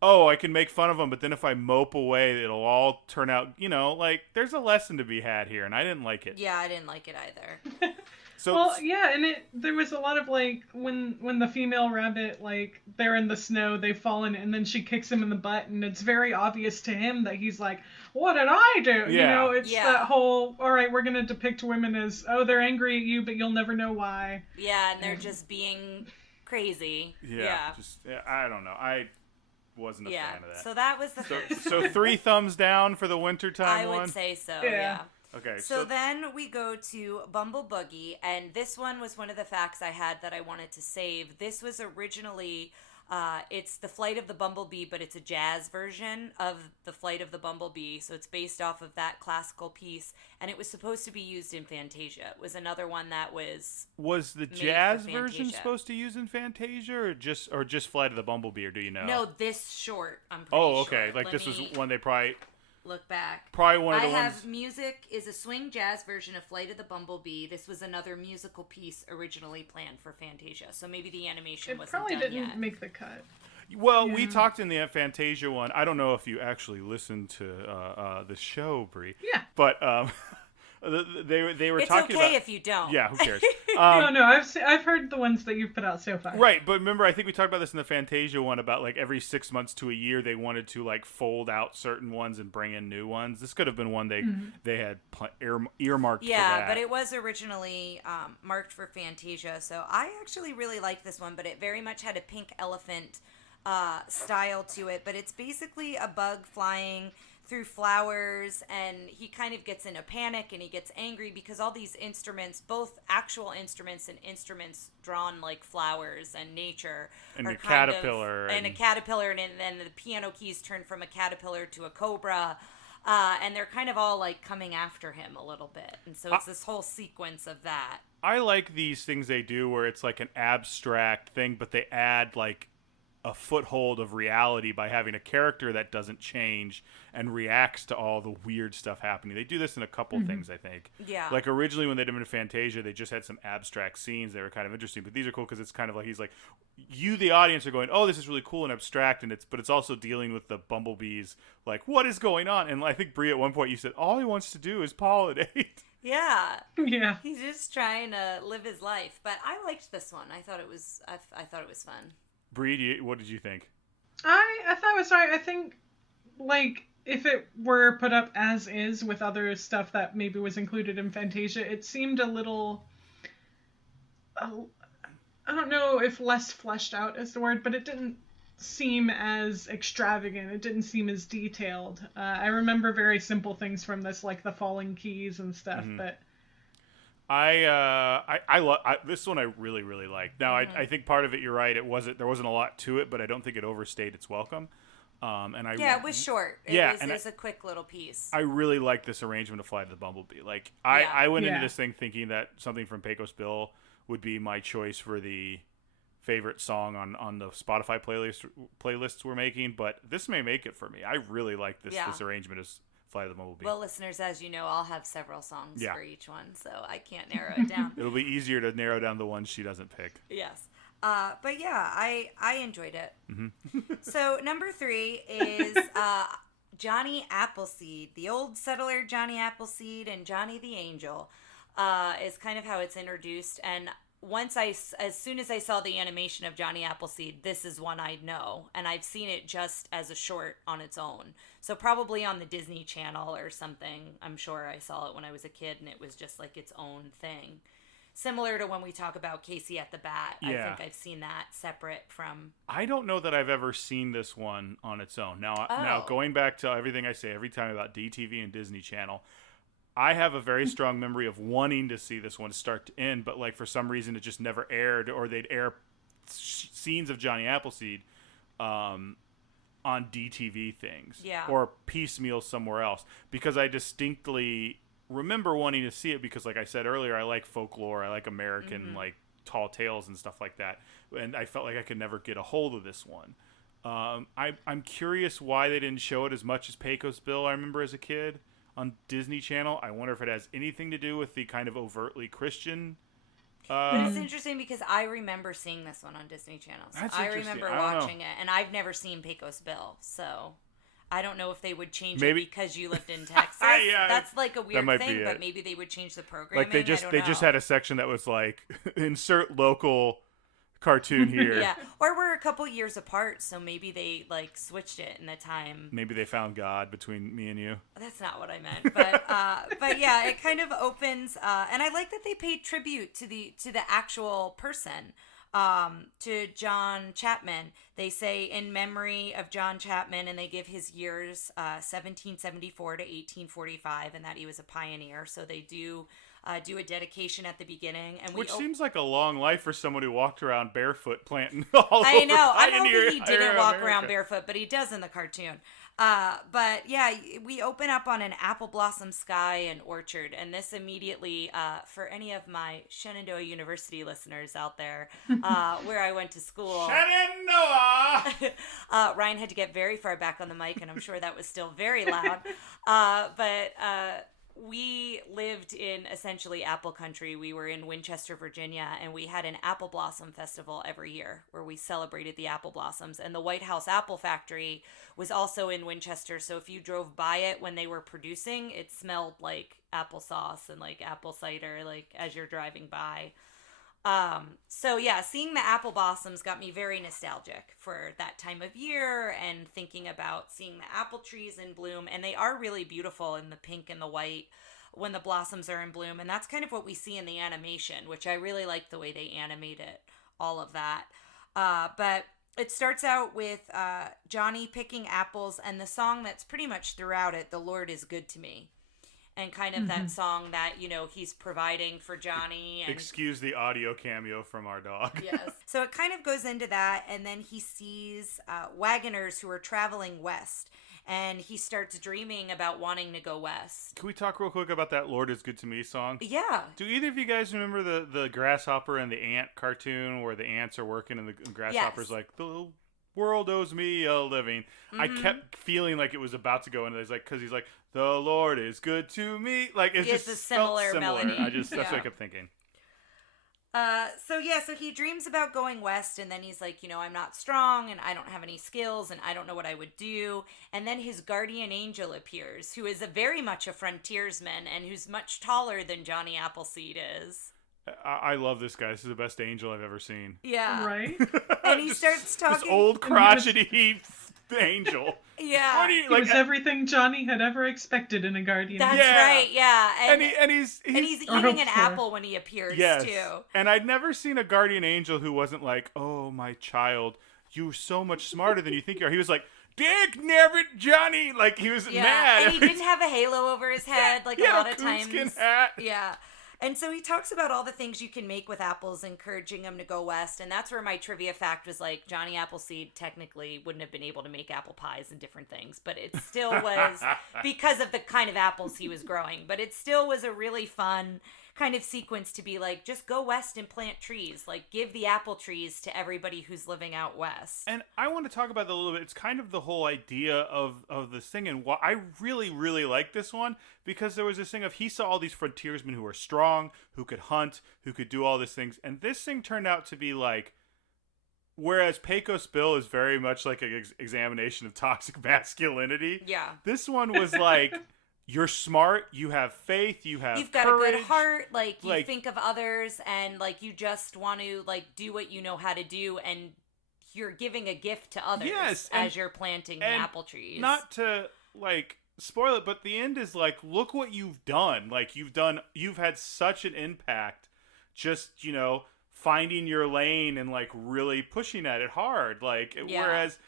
oh, I can make fun of them, but then if I mope away, it'll all turn out, like, there's a lesson to be had here, and I didn't like it. Yeah, I didn't like it either. So, Well, yeah, and there was a lot of, like, when the female rabbit, like, they're in the snow, they've fallen, and then she kicks him in the butt, and it's very obvious to him that he's like, what did I do? Yeah. It's that whole, all right, we're going to depict women as, oh, they're angry at you, but you'll never know why. Yeah, and they're just being crazy. I don't know. I wasn't a fan of that. So that was the first. So 3 thumbs down for the wintertime I one? would say so, Yeah. yeah. Okay. So then we go to Bumblebee, and this one was one of the facts I had that I wanted to save. This was originally, it's The Flight of the Bumblebee, but it's a jazz version of The Flight of the Bumblebee, so it's based off of that classical piece, and it was supposed to be used in Fantasia. It was another one that was the made jazz for version Fantasia. supposed to use in Fantasia, or just Flight of the Bumblebee, or do you know? No, this short, I'm pretty Oh, sure. okay. Like Let this was me one they probably look back. one of I the have ones. music is a swing jazz version of Flight of the Bumblebee. This was another musical piece originally planned for Fantasia, so maybe the animation It wasn't probably done didn't yet. make the cut. Well, we talked in the Fantasia one. I don't know if you actually listened to the show, Brie. Yeah. But They were it's talking about. okay if you don't. Yeah, who cares? No, I've heard the ones that you've put out so far. Right, but remember, I think we talked about this in the Fantasia one about like every 6 months to a year they wanted to like fold out certain ones and bring in new ones. This could have been one they had earmarked. Yeah, for that. but it was originally marked for Fantasia, so I actually really liked this one. But it very much had a pink elephant style to it. But it's basically a bug flying through flowers, and he kind of gets in a panic and he gets angry because all these instruments, both actual instruments and instruments drawn like flowers and nature, and are a caterpillar and a caterpillar, and then the piano keys turn from a caterpillar to a cobra, and they're kind of all like coming after him a little bit, and so it's this whole sequence of that. I like these things they do where it's like an abstract thing, but they add like a foothold of reality by having a character that doesn't change and reacts to all the weird stuff happening. They do this in a couple things, I think. Yeah. Like originally when they did them in Fantasia, they just had some abstract scenes. They were kind of interesting, but these are cool because it's kind of like he's like, you, the audience, are going, oh, this is really cool and abstract, and but it's also dealing with the bumblebees. Like, what is going on? And I think Brie, at one point, you said all he wants to do is pollinate. Yeah. Yeah. He's just trying to live his life, but I liked this one. I thought it was fun. Bree, what did you think? I thought it was alright. I think, like, if it were put up as is with other stuff that maybe was included in Fantasia, it seemed a little, I don't know if less fleshed out is the word, but it didn't seem as extravagant. It didn't seem as detailed. I remember very simple things from this, like the falling keys and stuff, but... this one I really, really liked. Now, I think part of it, you're right, there wasn't a lot to it, but I don't think it overstayed its welcome. It was short. It was a quick little piece. I really liked this arrangement of Fly to the Bumblebee. Like, I went into this thing thinking that something from Pecos Bill would be my choice for the favorite song on the Spotify playlists we're making, but this may make it for me. I really like this arrangement of Fly to the Bumblebee. Well, listeners, as you know, I'll have several songs for each one, so I can't narrow it down. It'll be easier to narrow down the ones she doesn't pick. Yes. But yeah, I enjoyed it. So number 3 is Johnny Appleseed. The old settler Johnny Appleseed and Johnny the Angel is kind of how it's introduced. And as soon as I saw the animation of Johnny Appleseed, this is one I'd know. And I've seen it just as a short on its own. So probably on the Disney Channel or something. I'm sure I saw it when I was a kid and it was just like its own thing. Similar to when we talk about Casey at the Bat. Yeah. I think I've seen that separate from... I don't know that I've ever seen this one on its own. Now going back to everything I say every time about DTV and Disney Channel, I have a very strong memory of wanting to see this one start to end, but like for some reason it just never aired, or they'd air scenes of Johnny Appleseed on DTV things. Yeah. Or piecemeal somewhere else. Because I distinctly... remember wanting to see it because, like I said earlier, I like folklore, I like American like tall tales and stuff like that, and I felt like I could never get a hold of this one. I'm curious why they didn't show it as much as Pecos Bill I remember as a kid on Disney Channel. I wonder if it has anything to do with the kind of overtly Christian. But it's interesting because I remember seeing this one on Disney Channel. So I remember watching it, and I've never seen Pecos Bill, so... I don't know if they would change it because you lived in Texas. That's like a weird thing, but maybe they would change the programming. Like they just had a section that was like insert local cartoon here. Yeah, or we're a couple years apart, so maybe they like switched it in the time. Maybe they found God between me and you. That's not what I meant, but yeah, it kind of opens, and I like that they paid tribute to the actual person. To John Chapman. They say in memory of John Chapman, and they give his years 1774 to 1845, and that he was a pioneer. So they do a dedication at the beginning, and which seems like a long life for someone who walked around barefoot planting all I know. over I'm hoping he didn't walk America. around barefoot, but he does in the cartoon. But yeah, we open up on an apple blossom sky and orchard, and this immediately, for any of my Shenandoah University listeners out there, where I went to school. Shenandoah! Ryan had to get very far back on the mic, and I'm sure that was still very loud. But we lived in essentially apple country. We were in Winchester, Virginia, and we had an apple blossom festival every year where we celebrated the apple blossoms. And the White House Apple Factory was also in Winchester. So if you drove by it when they were producing, it smelled like applesauce and like apple cider, like as you're driving by. So yeah, seeing the apple blossoms got me very nostalgic for that time of year and thinking about seeing the apple trees in bloom. And they are really beautiful in the pink and the white when the blossoms are in bloom. And that's kind of what we see in the animation, which I really like the way they animate it, all of that. But it starts out with Johnny picking apples and the song that's pretty much throughout it, "The Lord is Good to Me." And kind of that song that, you know, he's providing for Johnny. And excuse the audio cameo from our dog. Yes. So it kind of goes into that, and then he sees wagoners who are traveling west, and he starts dreaming about wanting to go west. Can we talk real quick about that "Lord is Good to Me" song? Yeah. Do either of you guys remember the grasshopper and the ant cartoon where the ants are working and the grasshopper's like, "The world owes me a living"? I kept feeling like it was about to go into this, like, because he's like, "The Lord is good to me." Like, it's just a similar melody. That's what I kept thinking. So he dreams about going west, and then he's like, you know, I'm not strong, and I don't have any skills, and I don't know what I would do. And then his guardian angel appears, who is very much a frontiersman, and who's much taller than Johnny Appleseed is. I love this guy. This is the best angel I've ever seen. Yeah. Right? And he starts talking. This old crotchety angel. Yeah. What do you, He like, was everything Johnny had ever expected in a guardian. That's Yeah. right, yeah. and he's eating an apple when he appears, yes. too. And I'd never seen a guardian angel who wasn't like, "Oh, my child, you're so much smarter than you think you are." He was like, "Dick, never, Johnny!" Like, he was mad. And he didn't have a halo over his head, like He a had lot of coonskin times. hat. Yeah. And so he talks about all the things you can make with apples, encouraging him to go west. And that's where my trivia fact was like, Johnny Appleseed technically wouldn't have been able to make apple pies and different things, but it still was because of the kind of apples he was growing. But it still was a really fun kind of sequence to be like, just go west and plant trees. Like, give the apple trees to everybody who's living out west. And I want to talk about that a little bit. It's kind of the whole idea of this thing, and why I really, really like this one, because there was this thing of he saw all these frontiersmen who were strong, who could hunt, who could do all these things, and this thing turned out to be like, whereas Pecos Bill is very much like an examination of toxic masculinity. Yeah. This one was like, you're smart, you have faith, you've got courage. A good heart, you like, think of others, and you just want to do what you know how to do, and you're giving a gift to others as you're planting the apple trees. Not to spoil it, but the end is like, look what you've done. Like, you've had such an impact, just, finding your lane and really pushing at it hard. Whereas,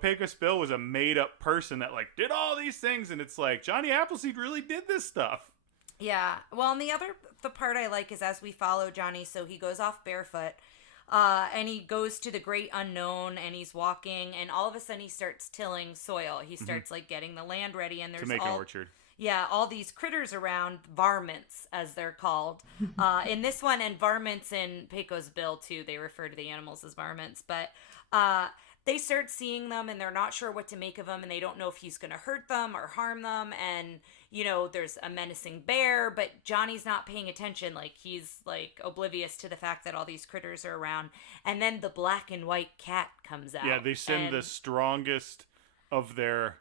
Pecos Bill was a made-up person that did all these things, and it's like, Johnny Appleseed really did this stuff. Yeah. Well, and the part I like is as we follow Johnny, so he goes off barefoot, and he goes to the great unknown, and he's walking, and all of a sudden he starts tilling soil. He starts getting the land ready, and there's to make an orchard. Yeah, all these critters around, varmints, as they're called. In this one, and varmints in Pecos Bill, too. They refer to the animals as varmints. But they start seeing them, and they're not sure what to make of them, and they don't know if he's going to hurt them or harm them. And, there's a menacing bear, but Johnny's not paying attention. He's, oblivious to the fact that all these critters are around. And then the black and white cat comes out. Yeah, they send the strongest of their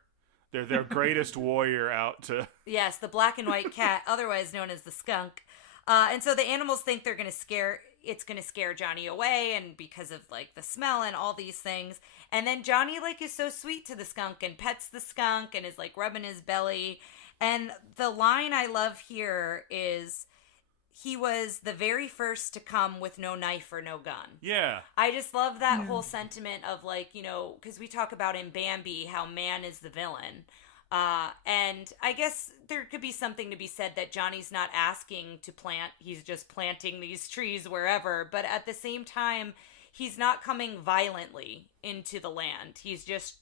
greatest warrior out to... Yes, the black and white cat, otherwise known as the skunk. And so the animals think it's going to scare Johnny away, and because of the smell and all these things. And then Johnny is so sweet to the skunk and pets the skunk and is rubbing his belly. And the line I love here is, he was the very first to come with no knife or no gun. Yeah. I just love that whole sentiment of because we talk about in Bambi how man is the villain. And I guess there could be something to be said that Johnny's not asking to plant, he's just planting these trees wherever. But at the same time, he's not coming violently into the land. He's just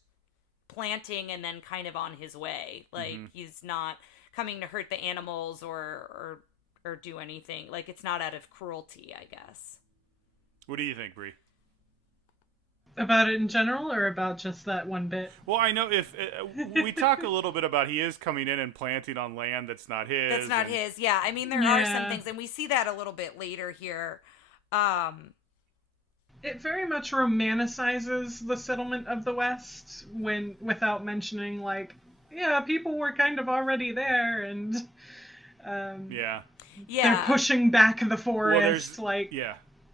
planting and then kind of on his way. He's not coming to hurt the animals or do anything. It's not out of cruelty, I guess. What do you think, Bree? About it in general, or about just that one bit? Well, I know if we talk a little bit about he is coming in and planting on land that's not his. That's not his. Yeah, I mean there are some things, and we see that a little bit later here. It very much romanticizes the settlement of the West without mentioning, like, yeah, people were kind of already there, and they're pushing back the forest.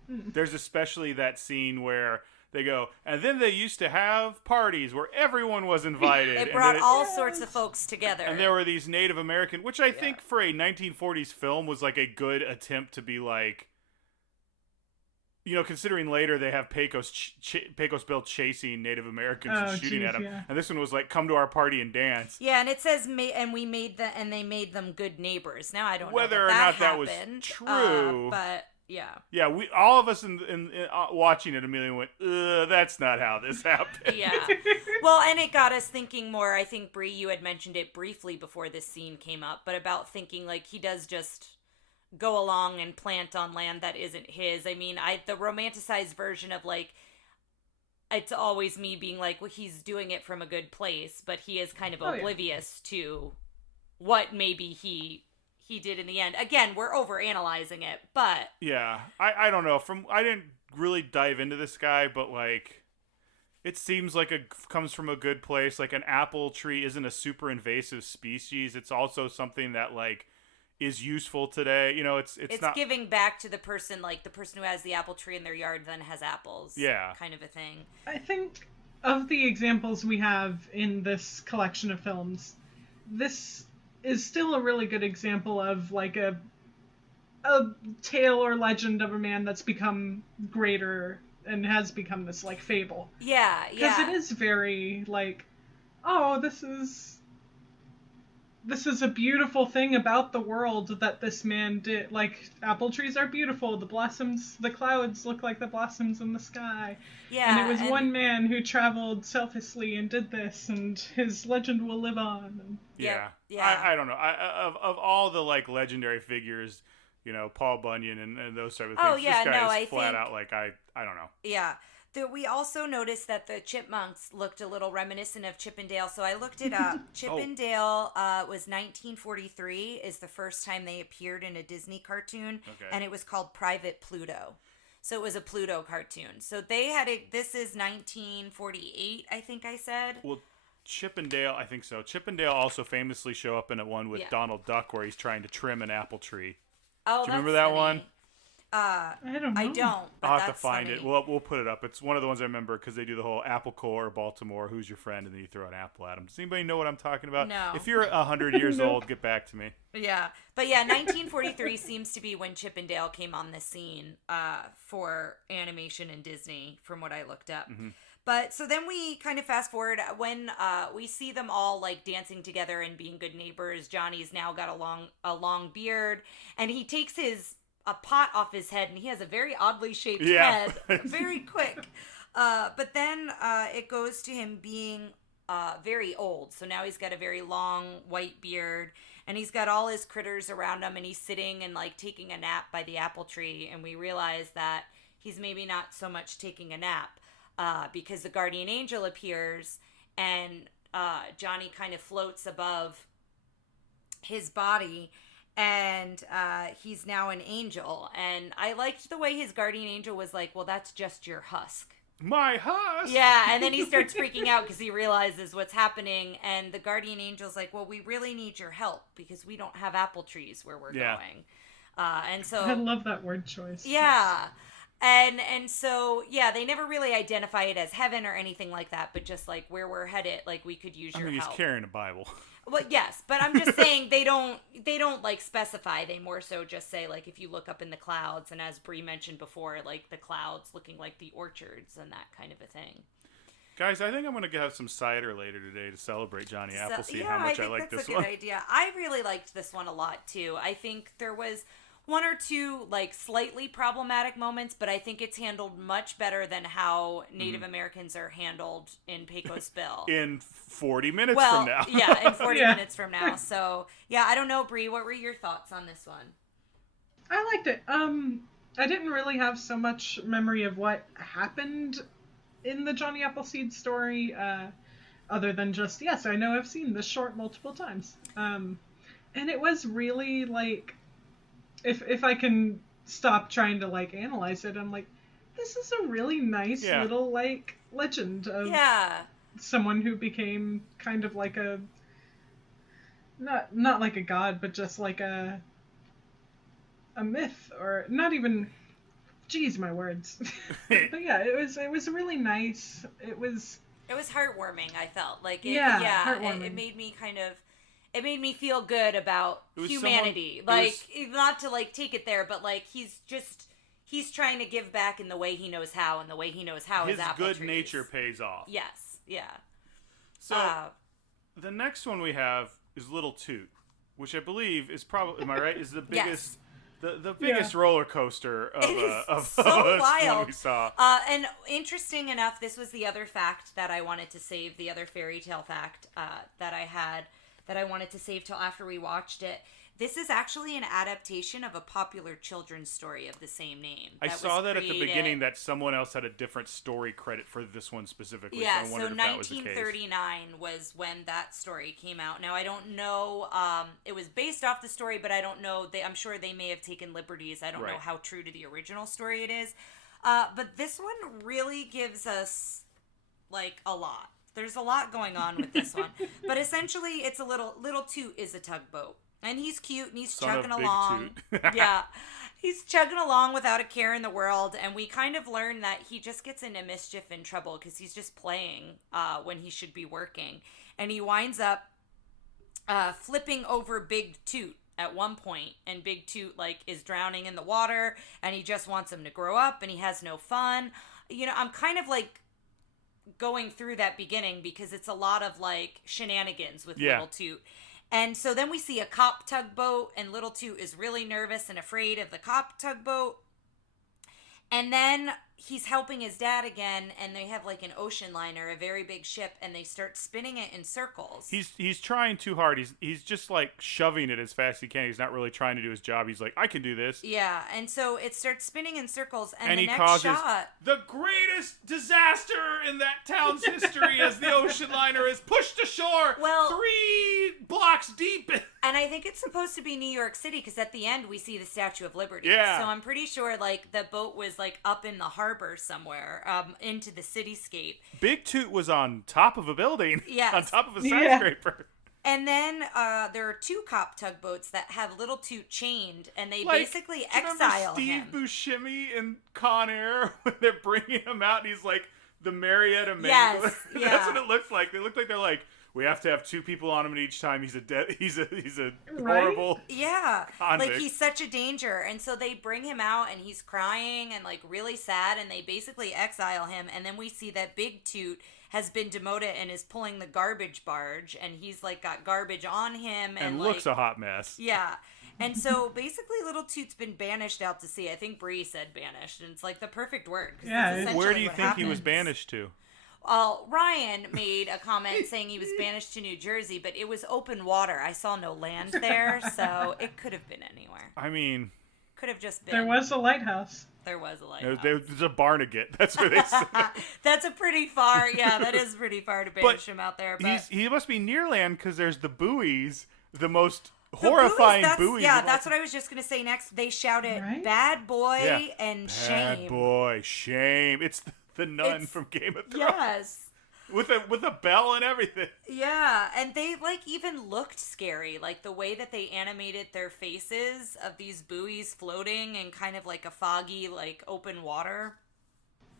There's especially that scene where they go, and then they used to have parties where everyone was invited. It brought all sorts of folks together. And there were these Native American, which I think for a 1940s film was like a good attempt to be like, you know, considering later they have Pecos Bill chasing Native Americans and shooting at them, and this one was like, "Come to our party and dance." Yeah, and it says, and they made them good neighbors. Now I don't know whether or not that was true, but yeah, we all of us in watching it immediately went, "That's not how this happened." Yeah, well, and it got us thinking more. I think Bree, you had mentioned it briefly before this scene came up, but about thinking like he does just go along and plant on land that isn't his. I mean, the romanticized version of like, it's always me being like, well, he's doing it from a good place, but he is kind of oblivious to what maybe he did in the end. Again, we're overanalyzing it, but yeah, I don't know. I didn't really dive into this guy, but like, it seems like it comes from a good place. Like, an apple tree isn't a super invasive species. It's also something that like is useful today. You know, it's not giving back to the person, like the person who has the apple tree in their yard then has apples. Yeah. Kind of a thing. I think of the examples we have in this collection of films, this is still a really good example of like a tale or legend of a man that's become greater and has become this like fable. Yeah, yeah. Because it is very like, oh, this is a beautiful thing about the world that this man did. Like, apple trees are beautiful. The clouds look like the blossoms in the sky. Yeah. And it was one man who traveled selflessly and did this, and his legend will live on. Yeah. Yeah. I don't know. Of all the like legendary figures, you know, Paul Bunyan and those type of things. Oh, yeah, this guy I is flat think, out like, I don't know. Yeah. We also noticed that the chipmunks looked a little reminiscent of Chip and Dale, so I looked it up. Chip and Dale was 1943 is the first time they appeared in a Disney cartoon, and it was called Private Pluto. So it was a Pluto cartoon. So they had this is 1948, I think I said. Well, Chip and Dale, I think so. Chip and Dale also famously show up in a one with Donald Duck where he's trying to trim an apple tree. Oh, do you remember that funny. One? I don't know. I don't. But I'll have to find funny. it. We'll put it up. It's one of the ones I remember because they do the whole Apple Core, Baltimore, who's your friend, and then you throw an apple at them. Does anybody know what I'm talking about? No. If you're 100 years old, get back to me. Yeah. But yeah, 1943 seems to be when Chip and Dale came on the scene for animation in Disney, from what I looked up. Mm-hmm. But so then we kind of fast forward when we see them all like dancing together and being good neighbors. Johnny's now got a long beard, and he takes a pot off his head, and he has a very oddly shaped head, very quick. But then it goes to him being very old. So now he's got a very long white beard, and he's got all his critters around him, and he's sitting and like taking a nap by the apple tree. And we realize that he's maybe not so much taking a nap because the guardian angel appears, and Johnny kind of floats above his body. And he's now an angel. And I liked the way his guardian angel was like, well, that's just your husk. My husk? Yeah, and then he starts freaking out because he realizes what's happening. And the guardian angel's like, well, we really need your help because we don't have apple trees where we're going. And so I love that word choice. Yeah. And so, yeah, they never really identify it as heaven or anything like that, but just like where we're headed, like we could use your help. He's carrying a Bible. Well, yes, but I'm just saying they don't like specify. They more so just say like if you look up in the clouds, and as Bree mentioned before, like the clouds looking like the orchards and that kind of a thing. Guys, I think I'm going to have some cider later today to celebrate Johnny Appleseed. Yeah, how much I think like that's this a good idea. I really liked this one a lot too. I think there was one or two like slightly problematic moments, but I think it's handled much better than how Native Americans are handled in Pecos Bill. In 40 minutes from now. Yeah, in 40 minutes from now. So, yeah, I don't know, Bree, what were your thoughts on this one? I liked it. I didn't really have so much memory of what happened in the Johnny Appleseed story, other than just, yes, I know I've seen this short multiple times. And it was really, like, if I can stop trying to, like, analyze it, I'm like, this is a really nice little, like, legend of someone who became kind of like a, not like a god, but just like a myth, or not even, geez, my words. But yeah, it was really nice. It was heartwarming. I felt like heartwarming. It made me it made me feel good about humanity. Not to like take it there, but like he's trying to give back in the way he knows how, and the way he knows how is apple trees. His good nature pays off. Yes, yeah. So the next one we have is Little Toot, which I believe is probably, am I right? Is the biggest. Yes. The biggest roller coaster of so wild. One we saw. And interesting enough, this was the other fact that I wanted to save, the other fairy tale fact that I had that I wanted to save till after we watched it. This is actually an adaptation of a popular children's story of the same name. I saw that at the beginning, that someone else had a different story credit for this one specifically. Yeah, so I wondered if that was the case. 1939 was when that story came out. Now, I don't know, it was based off the story, but I don't know, I'm sure they may have taken liberties. I don't know how true to the original story it is. But this one really gives us, like, a lot. There's a lot going on with this one. But essentially, it's a Little Toot is a tugboat. And he's cute, and he's chugging along. Yeah. He's chugging along without a care in the world, and we kind of learn that he just gets into mischief and trouble because he's just playing when he should be working. And he winds up flipping over Big Toot at one point, and Big Toot, like, is drowning in the water, and he just wants him to grow up, and he has no fun. You know, I'm kind of, like, going through that beginning because it's a lot of, like, shenanigans with Little Toot. And so then we see a cop tugboat, and Little Toot is really nervous and afraid of the cop tugboat. And then he's helping his dad again, and they have like an ocean liner, a very big ship, and they start spinning it in circles. He's trying too hard. He's just like shoving it as fast as he can. He's not really trying to do his job. He's like, I can do this. Yeah, and so it starts spinning in circles, and the he next causes shot, the greatest disaster in that town's history as the ocean liner is pushed ashore 3 blocks deep. And I think it's supposed to be New York City because at the end we see the Statue of Liberty. Yeah. So I'm pretty sure like the boat was like up in the harbor somewhere, into the cityscape. Big Toot was on top of a building. Yes. On top of a skyscraper. And then there are 2 cop tugboats that have Little Toot chained, and they basically exile him. Steve Buscemi in Con Air when they're bringing him out, and he's like the Marietta Man. Yes, yeah. That's what it looks like. They look like they're like, we have to have 2 people on him, and each time he's a horrible convict. Like he's such a danger. And so they bring him out, and he's crying and like really sad, and they basically exile him. And then we see that Big Toot has been demoted and is pulling the garbage barge, and he's like got garbage on him and like, looks a hot mess. Yeah. And so basically Little Toot's been banished out to sea. I think Bree said banished, and it's like the perfect word. Yeah. Where do you think he was banished to? Well, Ryan made a comment saying he was banished to New Jersey, but it was open water. I saw no land there, so it could have been anywhere. I mean, could have just been. There was a lighthouse. There was a lighthouse. There's a Barnegat. That's where they said. That's a pretty far. Yeah, that is pretty far to banish him out there. But he must be near land because there's the buoys, the most horrifying buoys. Yeah, that's what I was just gonna say next. They shouted, "Bad boy" and "shame." Bad boy, shame. It's the nun from Game of Thrones. Yes. With a bell and everything. Yeah, and they like even looked scary, like the way that they animated their faces of these buoys floating in kind of like a foggy, like open water.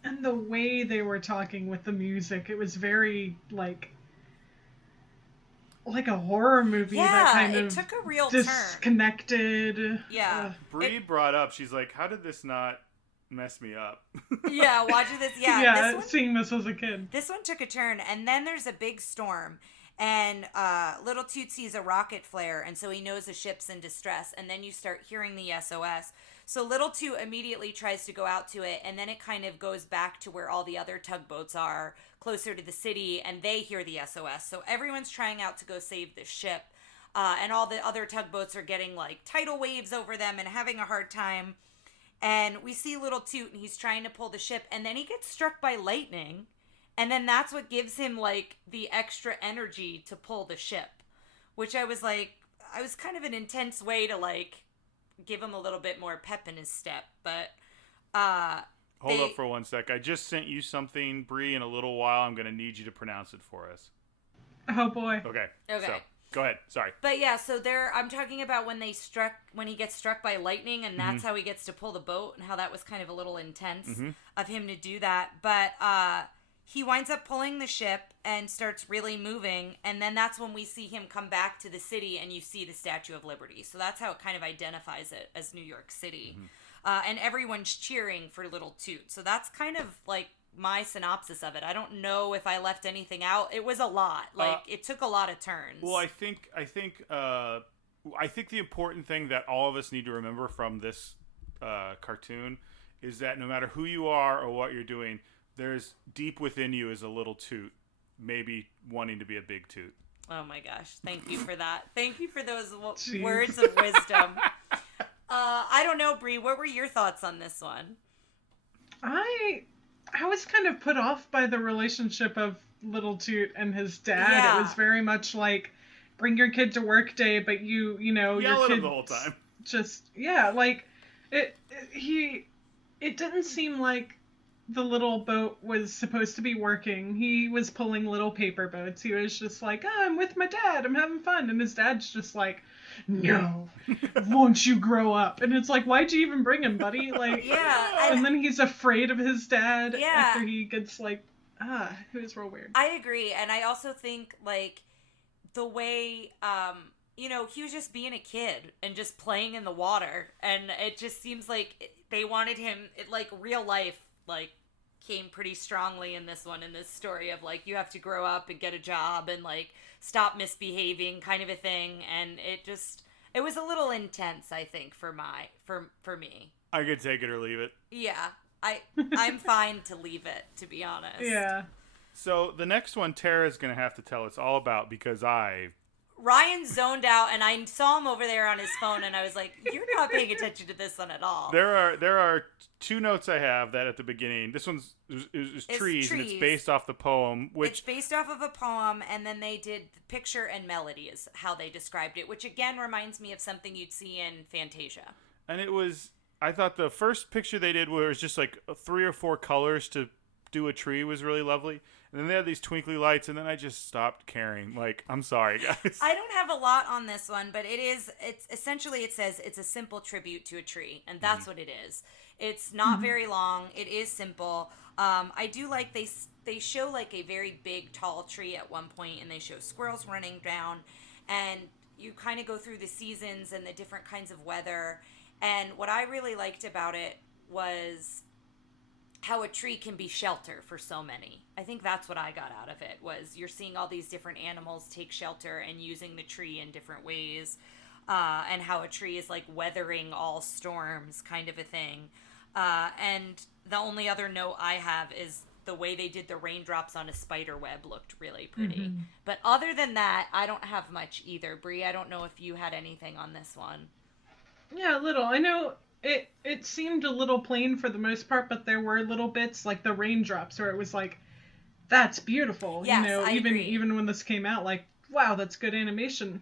And the way they were talking with the music, it was very like a horror movie. That kind of took a real disconnected. Turn. Yeah. Bree brought up, she's like, how did this not mess me up? Yeah, watching this. Yeah, yeah, seeing this as a kid. This one took a turn, and then there's a big storm, and Little Toot sees a rocket flare, and so he knows the ship's in distress, and then you start hearing the SOS. So Little Toot immediately tries to go out to it, and then it kind of goes back to where all the other tugboats are, closer to the city, and they hear the SOS. So everyone's trying out to go save the ship, and all the other tugboats are getting like tidal waves over them and having a hard time. And we see Little Toot, and he's trying to pull the ship, and then he gets struck by lightning, and then that's what gives him, like, the extra energy to pull the ship, which I was kind of an intense way to, like, give him a little bit more pep in his step, but, Hold up for 1 sec. I just sent you something, Bree. In a little while, I'm going to need you to pronounce it for us. Oh, boy. Okay. Okay. So, go ahead. Sorry. But yeah, so I'm talking about when he gets struck by lightning, and that's how he gets to pull the boat, and how that was kind of a little intense of him to do that. But he winds up pulling the ship and starts really moving, and then that's when we see him come back to the city, and you see the Statue of Liberty. So that's how it kind of identifies it as New York City. And everyone's cheering for Little Toot. So that's kind of like my synopsis of it. I don't know if I left anything out. It was a lot. Like, it took a lot of turns. Well, I think the important thing that all of us need to remember from this cartoon is that no matter who you are or what you're doing, there's deep within you is a little toot, maybe wanting to be a big toot. Oh my gosh. Thank you for that. Thank you for those words of wisdom. I don't know, Bree, what were your thoughts on this one? I was kind of put off by the relationship of Little Toot and his dad. Yeah. It was very much like, bring your kid to work day, but you know, Yell your at kid him the whole time. Just, yeah, like, it didn't seem like the little boat was supposed to be working. He was pulling little paper boats. He was just like, oh, I'm with my dad, I'm having fun. And his dad's just like, no, won't you grow up? And it's like, why'd you even bring him, buddy? Like, Yeah. and then he's afraid of his dad Yeah. after he gets like, it was real weird. I agree. And I also think, like, the way, he was just being a kid and just playing in the water. And it just seems like they wanted him, real life, like, came pretty strongly in this one, in this story of, like, you have to grow up and get a job and, like, stop misbehaving kind of a thing. And it was a little intense, I think, for me. I could take it or leave it. Yeah. I'm fine to leave it, to be honest. Yeah. So the next one Tara's going to have to tell us all about because Ryan zoned out, and I saw him over there on his phone, and I was like, you're not paying attention to this one at all. There are two notes I have that at the beginning. This one's is trees, and it's based off the poem. It's based off of a poem, and then they did picture and melody is how they described it, which again reminds me of something you'd see in Fantasia. And I thought the first picture they did where it was just like 3 or 4 colors to do a tree was really lovely. And then they had these twinkly lights, and then I just stopped caring. Like, I'm sorry, guys. I don't have a lot on this one, but it's essentially, it says it's a simple tribute to a tree, and that's what it is. It's not very long. It is simple. I do like they show like a very big, tall tree at one point, and they show squirrels running down, and you kind of go through the seasons and the different kinds of weather. And what I really liked about it was how a tree can be shelter for so many. I think that's what I got out of it, was you're seeing all these different animals take shelter and using the tree in different ways, and how a tree is like weathering all storms kind of a thing. And the only other note I have is the way they did the raindrops on a spider web looked really pretty. Mm-hmm. But other than that, I don't have much either. Bree, I don't know if you had anything on this one. Yeah, a little. I know it seemed a little plain for the most part, but there were little bits like the raindrops where it was like, that's beautiful. Yes, you know, I agree. Even when this came out, like, wow, that's good animation.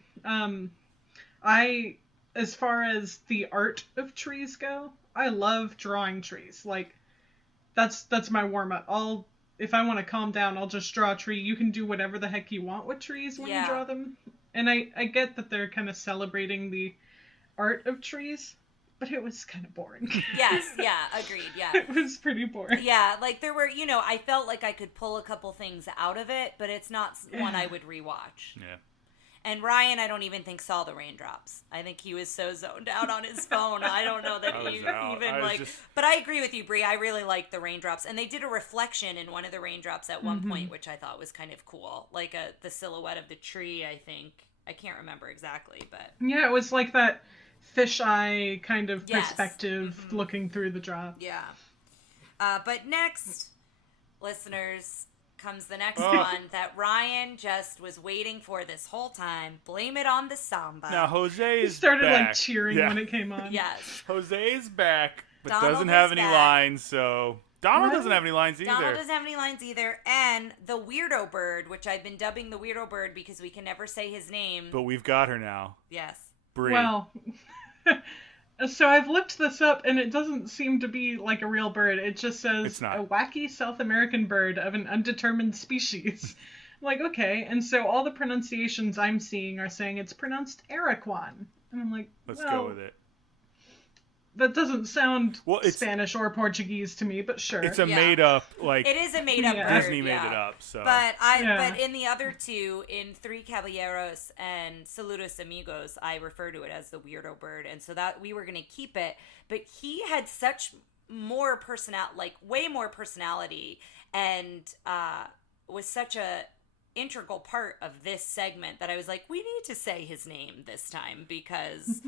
As far as the art of trees go, I love drawing trees. Like, that's my warm up. If I want to calm down, I'll just draw a tree. You can do whatever the heck you want with trees when you draw them. And I get that they're kind of celebrating the art of trees, but it was kind of boring. Yes, yeah, agreed, yeah. It was pretty boring. Yeah, like there were, I felt like I could pull a couple things out of it, but it's not one I would rewatch. Yeah. And Ryan, I don't even think saw the raindrops. I think he was so zoned out on his phone. I don't know that he even like. But I agree with you, Bree. I really liked the raindrops, and they did a reflection in one of the raindrops at one point, which I thought was kind of cool, like the silhouette of the tree. I think I can't remember exactly, but yeah, it was like that fisheye kind of perspective looking through the drop. Yeah. But next, listeners, comes the next one that Ryan just was waiting for this whole time. Blame it on the Samba. Now, Jose is started back. like cheering when it came on. Yes. Jose is back But Donald doesn't have is any back. lines, so... Donald What? doesn't have any lines either. Donald doesn't have any lines either. And the Weirdo Bird, which I've been dubbing the Weirdo Bird because we can never say his name. But we've got her now. Yes. Brie. Well, so I've looked this up, and it doesn't seem to be like a real bird. It just says It's not. a wacky South American bird of an undetermined species. Like, okay, and so all the pronunciations I'm seeing are saying it's pronounced Araquan. And I'm like, Let's well, go with it. that doesn't sound Well, it's- Spanish or Portuguese to me, but sure. It's a Yeah. made-up, like... It is a made-up Yeah. bird. Disney made yeah. it up, so... But Yeah. but in the other two, in Three Caballeros and Saludos Amigos, I refer to it as the Weirdo Bird, and so that we were gonna keep it. But he had such more way more personality, and was such a integral part of this segment that I was like, we need to say his name this time because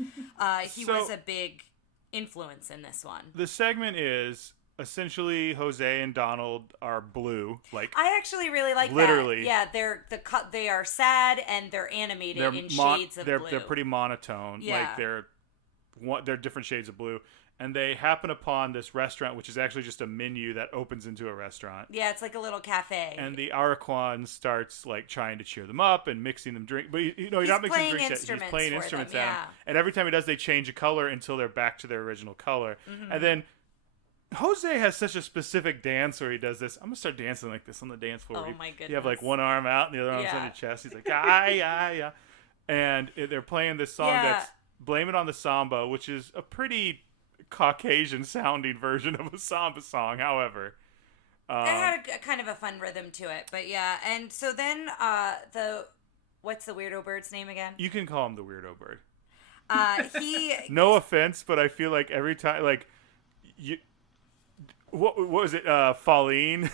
he So- was a big influence in this one. The segment is essentially Jose and Donald are blue, like I actually really like Literally. that. Yeah, they are sad and they're animated in shades of they're blue. they're pretty monotone. Yeah. Like they're different shades of blue, and they happen upon this restaurant, which is actually just a menu that opens into a restaurant. Yeah, it's like a little cafe. And the Araquan starts like trying to cheer them up and mixing them drink, but he's not mixing playing drinks. He's instruments playing for instruments them, at yeah. them. And every time he does, they change a color until they're back to their original color. Mm-hmm. And then Jose has such a specific dance where he does this. I'm gonna start dancing like this on the dance floor. Oh, my You have like goodness. one arm out and the other arm's on Yeah. your chest. He's like, yeah. And they're playing this song Yeah. that's Blame It on the Samba, which is a pretty Caucasian sounding version of a samba song. However, it had a kind of a fun rhythm to it, but yeah. And so then what's the Weirdo Bird's name again? you can call him the Weirdo Bird. He No offense, but I feel like every time, like, what was it, Pauline?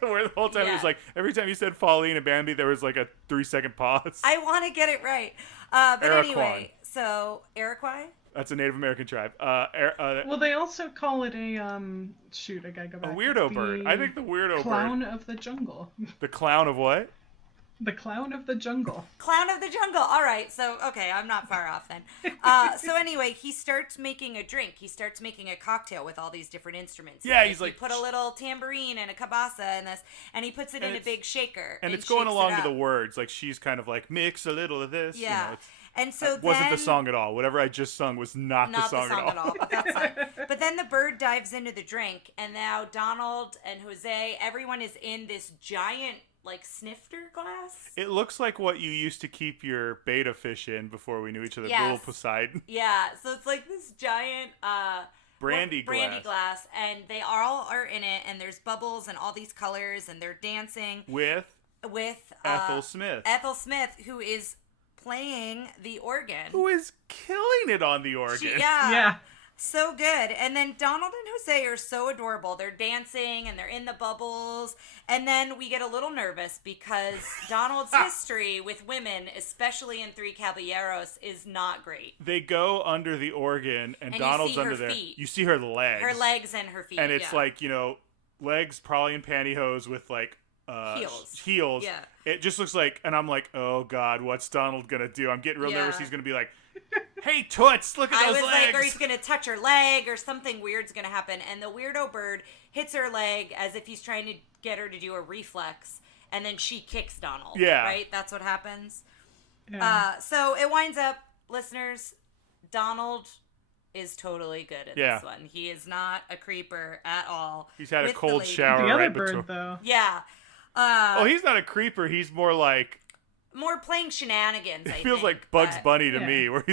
Where the whole time it was Yeah. like, every time you said Pauline and Bambi, there was like a 3-second pause. I want to get it right. But Araquan. anyway, so Iroquois? That's a Native American tribe. Well, they also call it a shoot. I gotta go A back. weirdo bird. I think the weirdo clown bird. of the jungle. The clown of what? The clown of the jungle. Clown of the Jungle. All right. So, okay, I'm not far off then. So anyway, he starts making a drink. He starts making a cocktail with all these different instruments. Yeah, He he's like- put a little tambourine and a cabasa in this, and he puts it And in a it's- big shaker. And it's going shakes along it to the up. words. Like, she's kind of like, mix a little of this. Yeah. You know, it's, And so that wasn't the then- song at all. Whatever I just sung was not Not the song at all. but that's fine. But then the bird dives into the drink, and now Donald and Jose, everyone is in this giant, like, snifter glass. It looks like what you used to keep your beta fish in before we knew each other. Yes. Little Poseidon. Yeah, so it's like this giant Brandy glass, and they all are in it, and there's bubbles and all these colors, and they're dancing With with Ethel Smith. Ethel Smith, who is playing the organ. Who is killing it on the organ. Yeah. So good. And then Donald and Jose are so adorable. They're dancing and they're in the bubbles. And then we get a little nervous because Donald's history with women, especially in Three Caballeros, is not great. They go under the organ, and you Donald's see her under there. feet. You see her legs. Her legs and her feet. And it's yeah. like, legs probably in pantyhose with like Heels. Yeah. Yeah. It just looks like, and I'm like, oh God, what's Donald gonna do? I'm getting real Yeah. nervous. He's gonna be like, hey, Toots, look at I those was legs. like, or he's going to touch her leg or something weird's going to happen. And the Weirdo Bird hits her leg as if he's trying to get her to do a reflex. And then she kicks Donald. Yeah. Right? That's what happens. Yeah. So it winds up, listeners, Donald is totally good in this one. He is not a creeper at all. He's had a with the cold lady. shower the other right bird, between. though. Yeah. Oh, he's not a creeper. He's more like, More playing shenanigans, it I feels think, like Bugs but- Bunny to Yeah. me, where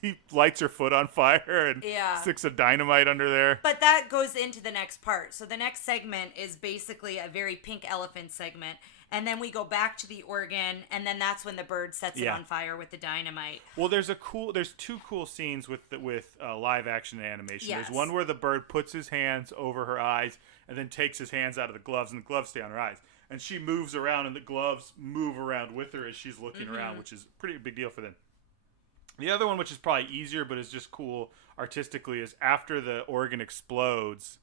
he lights her foot on fire and Yeah. sticks a dynamite under there. But that goes into the next part. So the next segment is basically a very pink elephant segment. And then we go back to the organ, and then that's when the bird sets it Yeah. on fire with the dynamite. Well, there's two cool scenes with live action and animation. Yes. There's one where the bird puts his hands over her eyes and then takes his hands out of the gloves, and the gloves stay on her eyes. And she moves around, and the gloves move around with her as she's looking around, which is a pretty big deal for them. The other one, which is probably easier but is just cool artistically, is after the organ explodes,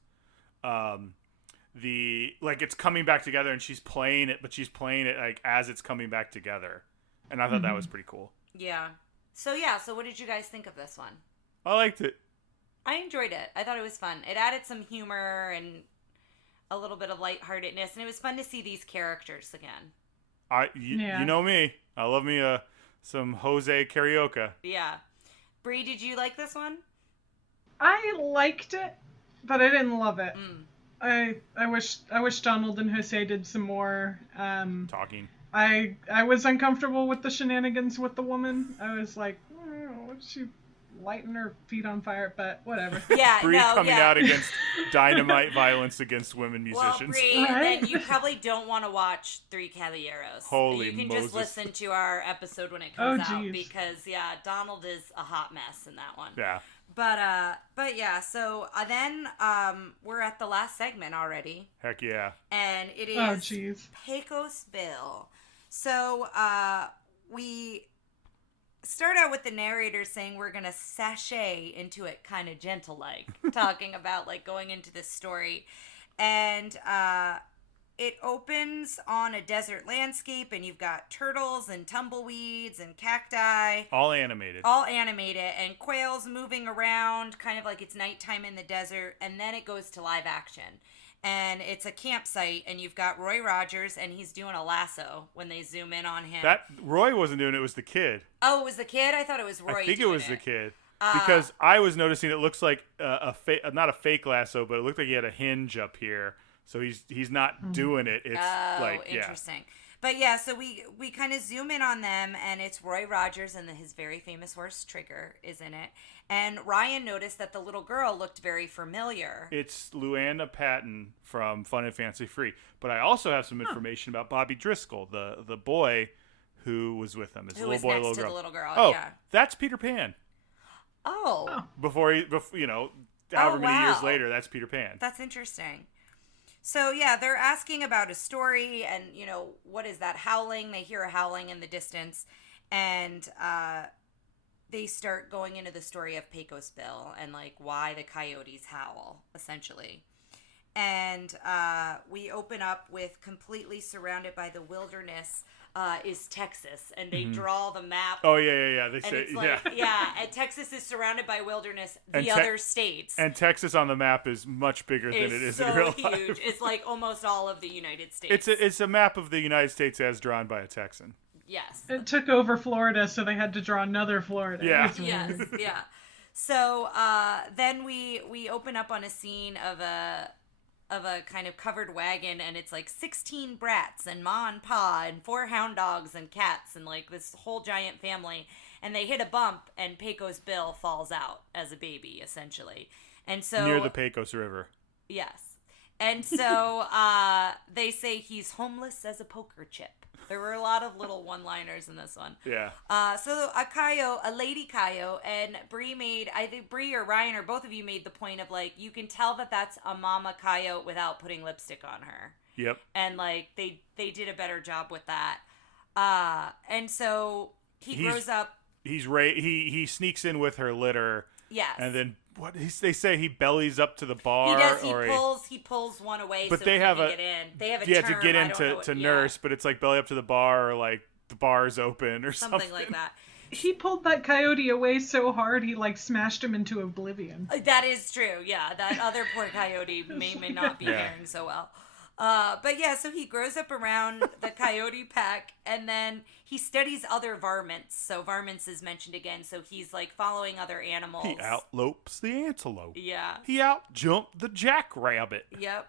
it's coming back together, and she's playing it, but she's playing it like as it's coming back together, and I thought that was pretty cool. Yeah. So what did you guys think of this one? I liked it. I enjoyed it. I thought it was fun. It added some humor and a little bit of lightheartedness, and it was fun to see these characters again. You know me. I love me some Jose karaoke. Yeah. Bree, did you like this one? I liked it, but I didn't love it. Mm. I wish Donald and Jose did some more Talking. I was uncomfortable with the shenanigans with the woman. I was like, what's she lighting her feet on fire? But whatever. Yeah, Bree coming out against dynamite violence against women musicians. Well, Bree, then you probably don't want to watch Three Caballeros. Holy You can Moses. just listen to our episode when it comes out geez. because Donald is a hot mess in that one. Yeah. But yeah, so then we're at the last segment already. Heck yeah. And it is geez. Pecos Bill. So we start out with the narrator saying we're going to sashay into it kind of gentle-like, talking about like going into this story. And it opens on a desert landscape, and you've got turtles and tumbleweeds and cacti. All animated. And quails moving around, kind of like it's nighttime in the desert. And then it goes to live action. And it's a campsite, and you've got Roy Rogers, and he's doing a lasso when they zoom in on him. That Roy wasn't doing it, it was the kid. Oh, it was the kid? I thought it was Roy. I think it was the kid. Because I was noticing it looks like not a fake lasso, but it looked like he had a hinge up here. So he's not doing it. It's interesting. But yeah, so we kind of zoom in on them, and it's Roy Rogers, and his very famous horse Trigger is in it. And Ryan noticed that the little girl looked very familiar. It's Luana Patton from Fun and Fancy Free. But I also have some information about Bobby Driscoll, the boy who was with him. Who was next to the little girl. Oh, yeah. That's Peter Pan. Oh. Before however many years later, that's Peter Pan. That's interesting. So, yeah, they're asking about a story and, what is that howling? They hear a howling in the distance, and they start going into the story of Pecos Bill and, like, why the coyotes howl, essentially. And we open up with completely surrounded by the wilderness is Texas, and they draw the map. Oh, yeah. They say, and Texas is surrounded by wilderness, other states. And Texas on the map is much bigger than it is in real life. It's so huge. It's like almost all of the United States. It's a map of the United States as drawn by a Texan. Yes. It took over Florida, so they had to draw another Florida. Yeah. Yes, yeah. So then we open up on a scene of a kind of covered wagon, and it's like 16 brats and ma and pa and 4 hound dogs and cats and like this whole giant family, and they hit a bump, and Pecos Bill falls out as a baby, essentially. And so near the Pecos River. Yes. And so they say he's homeless as a poker chip. There were a lot of little one-liners in this one. Yeah. So a lady coyote, and I think Bree or Ryan or both of you made the point of, like, you can tell that that's a mama coyote without putting lipstick on her. Yep. And, like, they did a better job with that. And so he grows up. He sneaks in with her litter. Yes. And then they say he bellies up to the bar. He does. He pulls one away. But so they he have can get in. They have a term. to get in to nurse, but it's like belly up to the bar, or like the bar's open or something like that. He pulled that coyote away so hard he like smashed him into oblivion. That is true. Yeah, that other poor coyote may not be faring so well. But yeah, so he grows up around the coyote pack, and then he studies other varmints. So varmints is mentioned again. So he's like following other animals. He outlopes the antelope. Yeah. He outjumped the jackrabbit. Yep.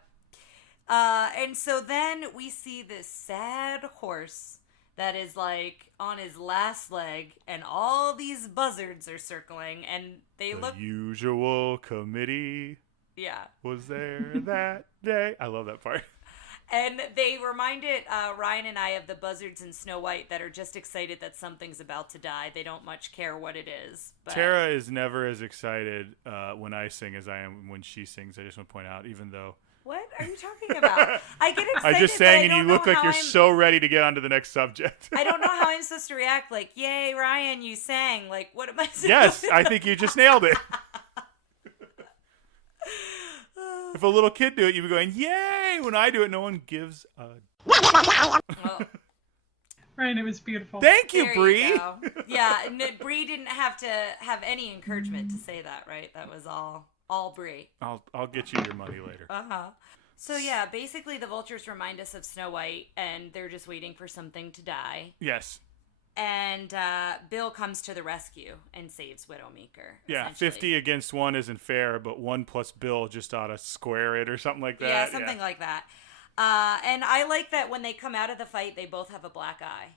And so then we see this sad horse that is like on his last leg, and all these buzzards are circling, and they look. The usual committee. Yeah. Was there that day? I love that part. And they reminded Ryan and I of the buzzards in Snow White that are just excited that something's about to die. They don't much care what it is. But... Tara is never as excited when I sing as I am when she sings. I just want to point out, even though... What are you talking about? I get excited. I'm just saying, and you look like you're so ready to get on to the next subject. I don't know how I'm supposed to react. Like, yay, Ryan, you sang. Like, what am I supposed Yes, I think you just nailed it. If a little kid do it, you'd be going, yay! When I do it, no one gives a... Right, it was beautiful. Thank you, There Bree. you go. Yeah, Bree didn't have to have any encouragement to say that, right? That was all Bree. I'll get you your money later. Uh-huh. So yeah, basically the vultures remind us of Snow White, and they're just waiting for something to die. Yes. And Bill comes to the rescue and saves Widowmaker. Yeah, essentially. 50 against 1 isn't fair, but 1 plus Bill just ought to square it or something like that. Yeah, something like that. And I like that when they come out of the fight, they both have a black eye.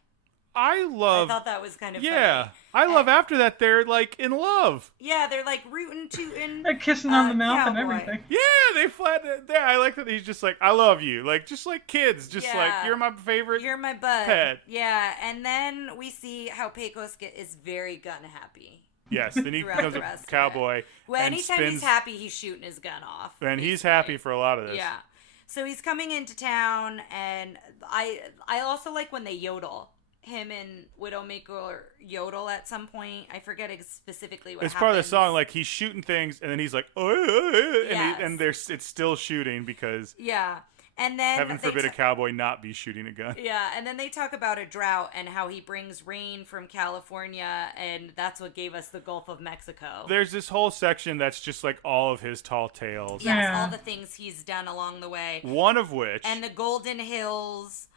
I thought that was kind of yeah. funny. I love after that they're like in love. Yeah, they're like rooting They're kissing on the mouth and Cowboy. everything. Yeah, they flat there. I like that he's just like, I love you. Like, just like kids. Just Yeah. like, you're my favorite. You're my bud. pet. Yeah, and then we see how Pecos is very gun happy. Yes, then he Throughout becomes the a rest of cowboy. Well, and anytime spins, he's happy, he's shooting his gun off. And he's basically. happy for a lot of this. Yeah. So he's coming into town, and I also like when they yodel. Him and Widowmaker yodel at some point. I forget specifically what It's happens. part of the song, like he's shooting things, and then he's like, Yes. and it's still shooting because Yeah. And then heaven forbid a cowboy not be shooting a gun. Yeah, and then they talk about a drought and how he brings rain from California, and that's what gave us the Gulf of Mexico. There's this whole section that's just like all of his tall tales. Yes, Yeah. all the things he's done along the way. One of which. And the Golden Hills.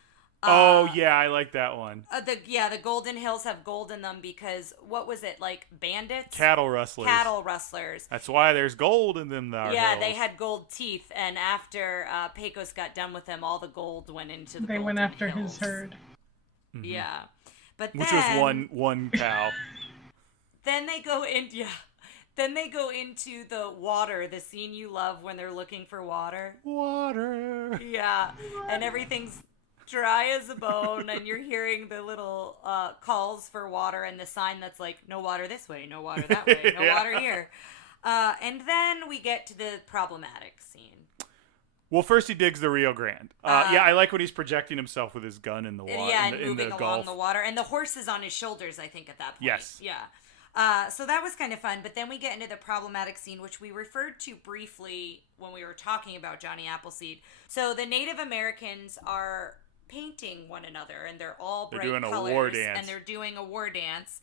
Oh yeah, I like that one. The Golden Hills have gold in them because what was it, like bandits? Cattle rustlers. Cattle rustlers. That's why there's gold in them. Yeah, hills. they had gold teeth, and after Pecos got done with them, all the gold went into the. They Golden went after Hills. his herd. Mhm. Yeah, but Which then, was one cow. Then they go in. Yeah. Then they go into the water, the scene you love when they're looking for water. Water. Yeah, and everything's dry as a bone, and you're hearing the little calls for water and the sign that's like, no water this way, no water that way, no Yeah. water here. And then we get to the problematic scene. Well, first he digs the Rio Grande. Yeah, I like when he's projecting himself with his gun in the water. Yeah, and in moving the along Gulf. the water. And the horse is on his shoulders, I think, at that point. Yes. Yeah. So that was kind of fun. But then we get into the problematic scene, which we referred to briefly when we were talking about Johnny Appleseed. So the Native Americans are painting one another, and they're all bright doing a colors. war dance. And they're doing a war dance.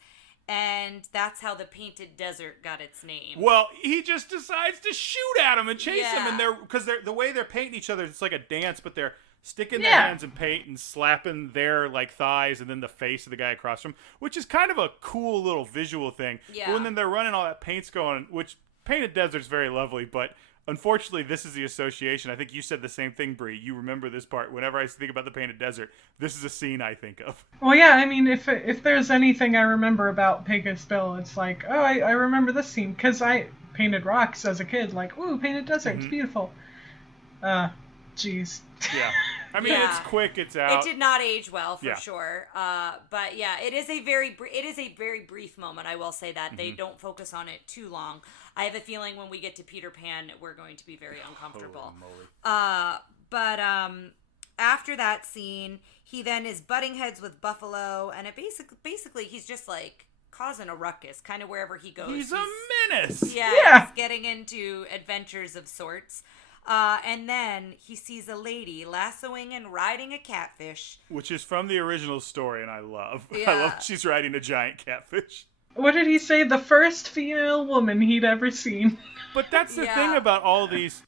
And that's how the Painted Desert got its name. Well, he just decides to shoot at him and chase him, and Yeah. because the way they're painting each other, it's like a dance, but they're sticking their Yeah. hands in paint and slapping their like thighs and then the face of the guy across from, which is kind of a cool little visual thing. Yeah. But when then they're running all that paint's going, which Painted Desert's very lovely, but unfortunately, this is the association. I think you said the same thing, Bree. You remember this part. Whenever I think about the Painted Desert, this is a scene I think of. Well, yeah, I mean, if there's anything I remember about Pecos Bill, it's like, oh, I remember this scene, because I painted rocks as a kid, like, ooh, Painted Desert, it's beautiful. Jeez. Yeah. I mean, Yeah. it's quick, it's out. It did not age well, for Yeah. sure. But yeah, it is a very brief moment. I will say that they don't focus on it too long. I have a feeling when we get to Peter Pan, we're going to be very uncomfortable. Holy moly. After that scene, he then is butting heads with Buffalo, and it basically he's just like causing a ruckus, kind of wherever he goes. He's a menace. Yeah, he's getting into adventures of sorts. And then he sees a lady lassoing and riding a catfish. Which is from the original story, and I love. I Yeah. love she's riding a giant catfish. What did he say? The first female woman he'd ever seen. But that's the Yeah. thing about all these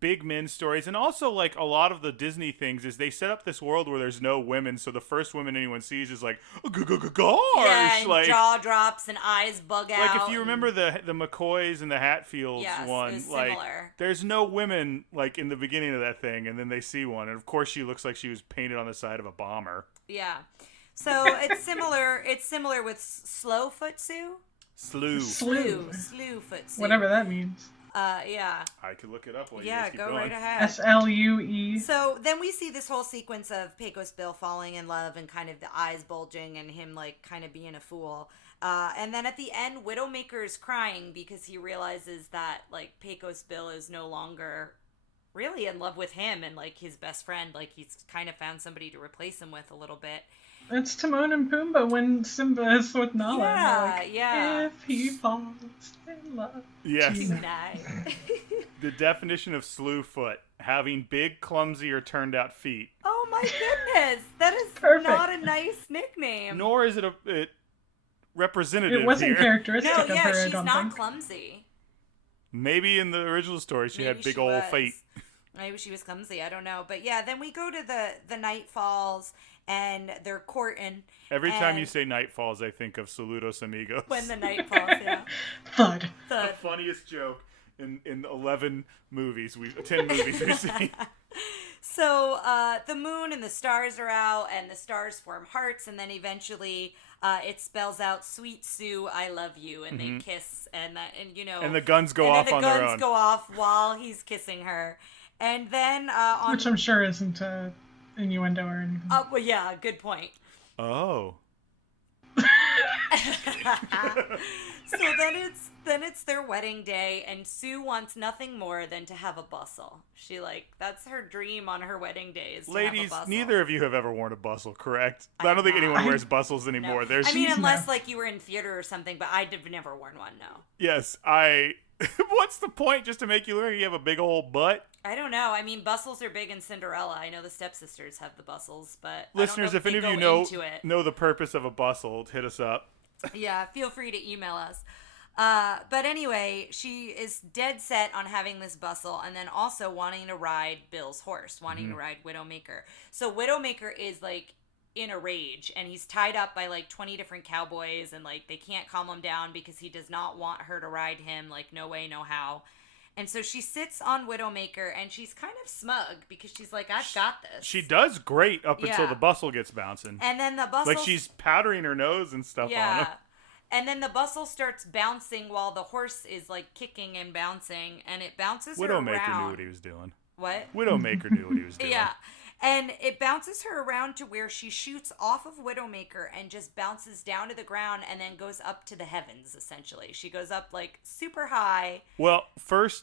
big men stories, and also like a lot of the Disney things is they set up this world where there's no women, so the first woman anyone sees is like gosh, Yeah, and like jaw drops and eyes bug out. like if you remember the McCoys and the Hatfields Yes, one, it was like similar. there's no women like in the beginning of that thing, and then they see one, and of course she looks like she was painted on the side of a bomber. Yeah. So it's similar. It's similar with Slowfoot Sue. Slewfoot Sue. Whatever that means. Yeah. I could look it up while you Yeah, guys keep go going. right ahead. SLUE. So then we see this whole sequence of Pecos Bill falling in love and kind of the eyes bulging and him like kind of being a fool. And then at the end, Widowmaker is crying because he realizes that like Pecos Bill is no longer really in love with him and like his best friend. Like he's kind of found somebody to replace him with a little bit. It's Timon and Pumbaa when Simba is with Nala. Yeah, Like, yeah. If he falls in love. Yes. Tonight. The definition of slewfoot: having big, clumsy, or turned-out feet. Oh my goodness, that is Perfect. not a nice nickname. Nor is it representative. It wasn't here. characteristic No, of yeah, her, I she's don't not think. clumsy. Maybe in the original story she Maybe had big she old was. feet. Maybe she was clumsy. I don't know. But yeah, then we go to the night falls and they're courting. Every time you and say night falls, I think of Saludos Amigos. when the night falls, yeah. Thud. The funniest joke in 10 movies we've seen. So the moon and the stars are out, and the stars form hearts, and then eventually it spells out "Sweet Sue, I love you," and they kiss, and And the guns go off on their own. the guns go off while he's kissing her, and then Which I'm sure isn't innuendo or anything. well, yeah, good point. Oh. So then it's their wedding day, and Sue wants nothing more than to have a bustle. That's her dream on her wedding day is to have a Ladies, bustle. neither of you have ever worn a bustle, correct? I don't think anyone wears bustles anymore. No. There's I mean, Jeez, unless no. like you were in theater or something, but I've never worn one. No. Yes, what's the point? Just to make you learn you have a big old butt? I don't know. I mean, bustles are big in Cinderella. I know the stepsisters have the bustles, but Listeners, I if don't know any if of they you go into it. know the purpose of a bustle, hit us up. Yeah, feel free to email us. But anyway, she is dead set on having this bustle and then also wanting to ride Bill's horse, wanting to ride Widowmaker. So Widowmaker is like in a rage, and he's tied up by like 20 different cowboys, and like they can't calm him down because he does not want her to ride him, like no way, no how. And so she sits on Widowmaker, and she's kind of smug because she's like, I've got this. She does great up until Yeah. the bustle gets bouncing. And then the bustle... Like she's powdering her nose and stuff on him. And then the bustle starts bouncing while the horse is like kicking and bouncing, and it bounces her around. Widowmaker knew what he was doing. What? Widowmaker knew what he was doing. Yeah. And it bounces her around to where she shoots off of Widowmaker and just bounces down to the ground and then goes up to the heavens, essentially. She goes up like super high. Well, first,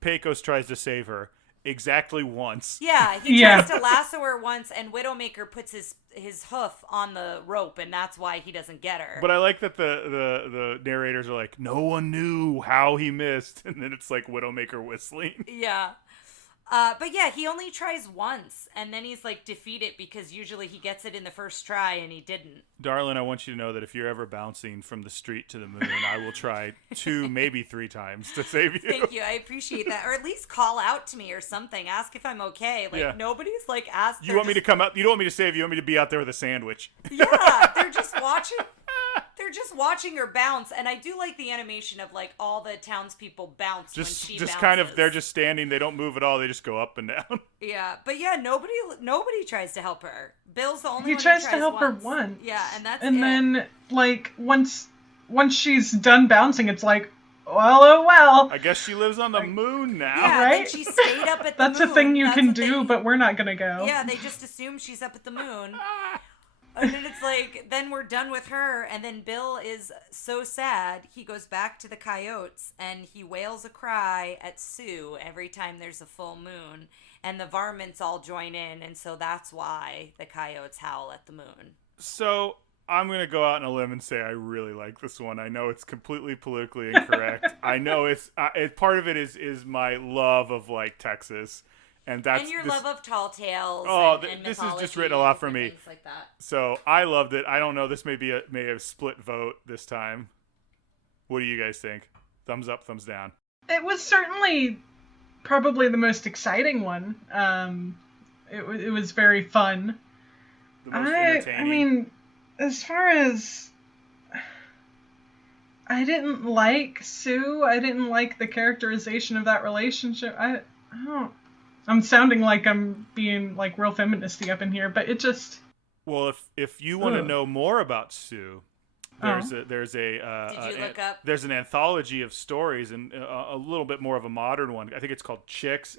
Pecos tries to save her exactly once. Yeah, he tries to lasso her once, and Widowmaker puts his hoof on the rope, and that's why he doesn't get her. But I like that the narrators are like, no one knew how he missed, and then it's like Widowmaker whistling. Yeah. But yeah, he only tries once, and then he's like defeated because usually he gets it in the first try, and he didn't. Darling, I want you to know that if you're ever bouncing from the street to the moon, I will try 2, maybe 3 times to save you. Thank you, I appreciate that. Or at least call out to me or something. Ask if I'm okay. Like, nobody's like asked. You want me to come out? You don't want me to save you. You want me to be out there with a sandwich. Yeah, they're just watching. They're just watching her bounce, and I do like the animation of like all the townspeople bounce when she bounces. Kind of, they're just standing. They don't move at all. They just go up and down. Yeah, but yeah, nobody tries to help her. Bill's the only one He who tries tries to help her once. once. Yeah, and that's and it. then like once she's done bouncing, it's like, well, oh well. I guess she lives on the moon now. Yeah, right? then she stayed up at the That's moon. a thing you That's can what do, but we're not gonna go. Yeah, they just assume she's up at the moon. And then it's like, then we're done with her, and then Bill is so sad, he goes back to the coyotes, and he wails a cry at Sue every time there's a full moon, and the varmints all join in, and so that's why the coyotes howl at the moon. So I'm going to go out on a limb and say I really like this one. I know it's completely politically incorrect. I know it's part of it is my love of like Texas. And your love of tall tales. And this is just written mythology a lot for and me. things like that. So I loved it. I don't know. This may have a split vote this time. What do you guys think? Thumbs up, thumbs down. It was certainly probably the most exciting one. It was very fun. The most entertaining. I mean, as far as I didn't like Sue, I didn't like the characterization of that relationship. I don't. I'm sounding like I'm being like real feministy up in here, but it just. Well, if you want to know more about Sue, there's Did you look up? There's an anthology of stories and a little bit more of a modern one. I think it's called Chicks! !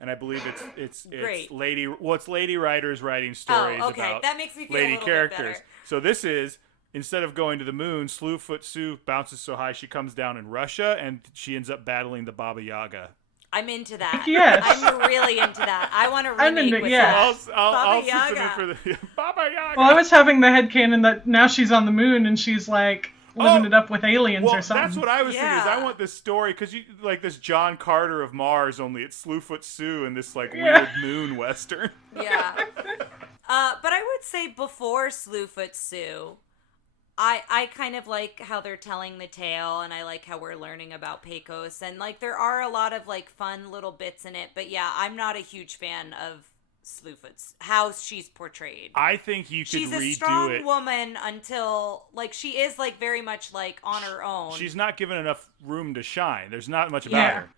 And I believe it's Great. it's lady writers writing stories about that makes me feel lady a little characters. bit better. So this is. Instead of going to the moon, Slewfoot Sue bounces so high she comes down in Russia, and she ends up battling the Baba Yaga. I'm into that. Yes. I'm really into that. I want to I'm remake into- with yeah. that. I'll Baba submit Yaga. for the Baba Yaga. Well, I was having the headcanon that now she's on the moon and she's like living it up with aliens well, or something. that's what I was thinking. Is I Yeah. want this story because you like this John Carter of Mars, only it's Slewfoot Sue and this like Yeah. weird moon western. Yeah. But I would say before Slewfoot Sue, I kind of like how they're telling the tale, and I like how we're learning about Pecos, and like there are a lot of like fun little bits in it. But yeah, I'm not a huge fan of Slewfoot's how she's portrayed. I think you could She's a redo strong it. woman until like she is like very much like on her own. She's not given enough room to shine. There's not much about Yeah. her.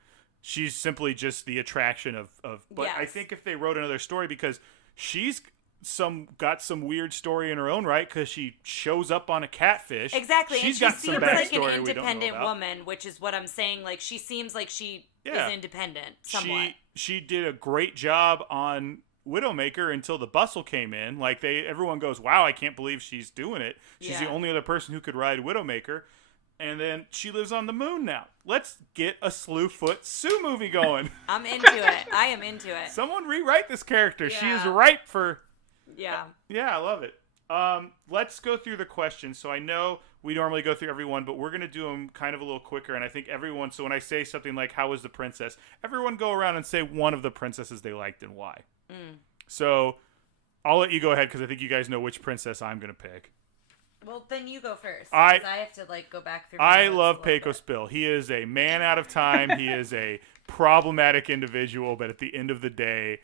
She's simply just the attraction of but I Yes. think if they wrote another story, because she's got some weird story in her own right, because she shows up on a catfish. Exactly, She's and got she some seems like an backstory we don't know independent about. woman, which is what I'm saying. Like she seems like she Yeah. is independent somewhat. She did a great job on Widowmaker until the bustle came in. Like everyone goes, wow, I can't believe she's doing it. She's the Yeah. only other person who could ride Widowmaker. And then she lives on the moon now. Let's get a Slewfoot Sue movie going. I'm into it. I am into it. Someone rewrite this character. She is Yeah. ripe for... Yeah. Yeah, I love it. Let's go through the questions. So I know we normally go through everyone, but we're going to do them kind of a little quicker. And I think everyone... So when I say something like, how was the princess? Everyone go around and say one of the princesses they liked and why. So I'll let you go ahead because I think you guys know which princess I'm going to pick. Well, then you go first. I 'cause I have to like go back through. my I notes love a little Pecos bit. Bill. He is a man out of time. He is a problematic individual, but at the end of the day,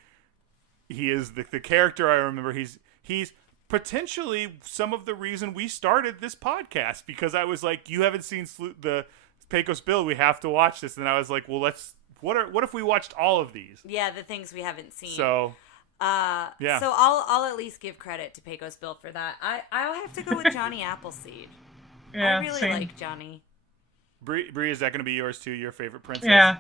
he is the character I remember. He's potentially some of the reason we started this podcast, because I was like, you haven't seen the Pecos Bill, we have to watch this. And I was like, well, what if we watched all of these? Yeah, the things we haven't seen. So yeah. So I'll at least give credit to Pecos Bill for that. I'll have to go with Johnny Appleseed. Yeah, I really same. like Johnny. Bree, is that going to be yours too? Your favorite princess? Yeah.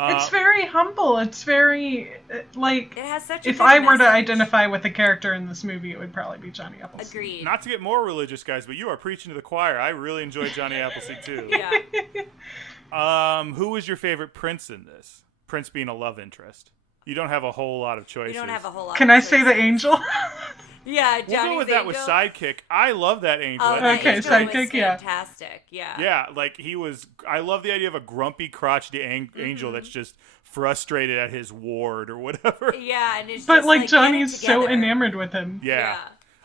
Uh, It's very humble. It's very, like, It has such a if good I were to message. identify with a character in this movie, it would probably be Johnny Appleseed. Agreed. not to get more religious, guys, but you are preaching to the choir. I really enjoyed Johnny Appleseed too. Yeah. Who was your favorite prince in this? Prince being a love interest. You don't have a whole lot of choices. You don't have a whole lot. Can of I say the choices. angel? Yeah, We'll Johnny's go with that with angel. sidekick. I love that angel. Oh, I that think Okay, angel sidekick, was yeah. fantastic. Yeah. yeah, like he was. I love the idea of a grumpy, crotchety angel that's just frustrated at his ward or whatever. Yeah, and it's But, just like, get it Johnny's so together. enamored with him. Yeah.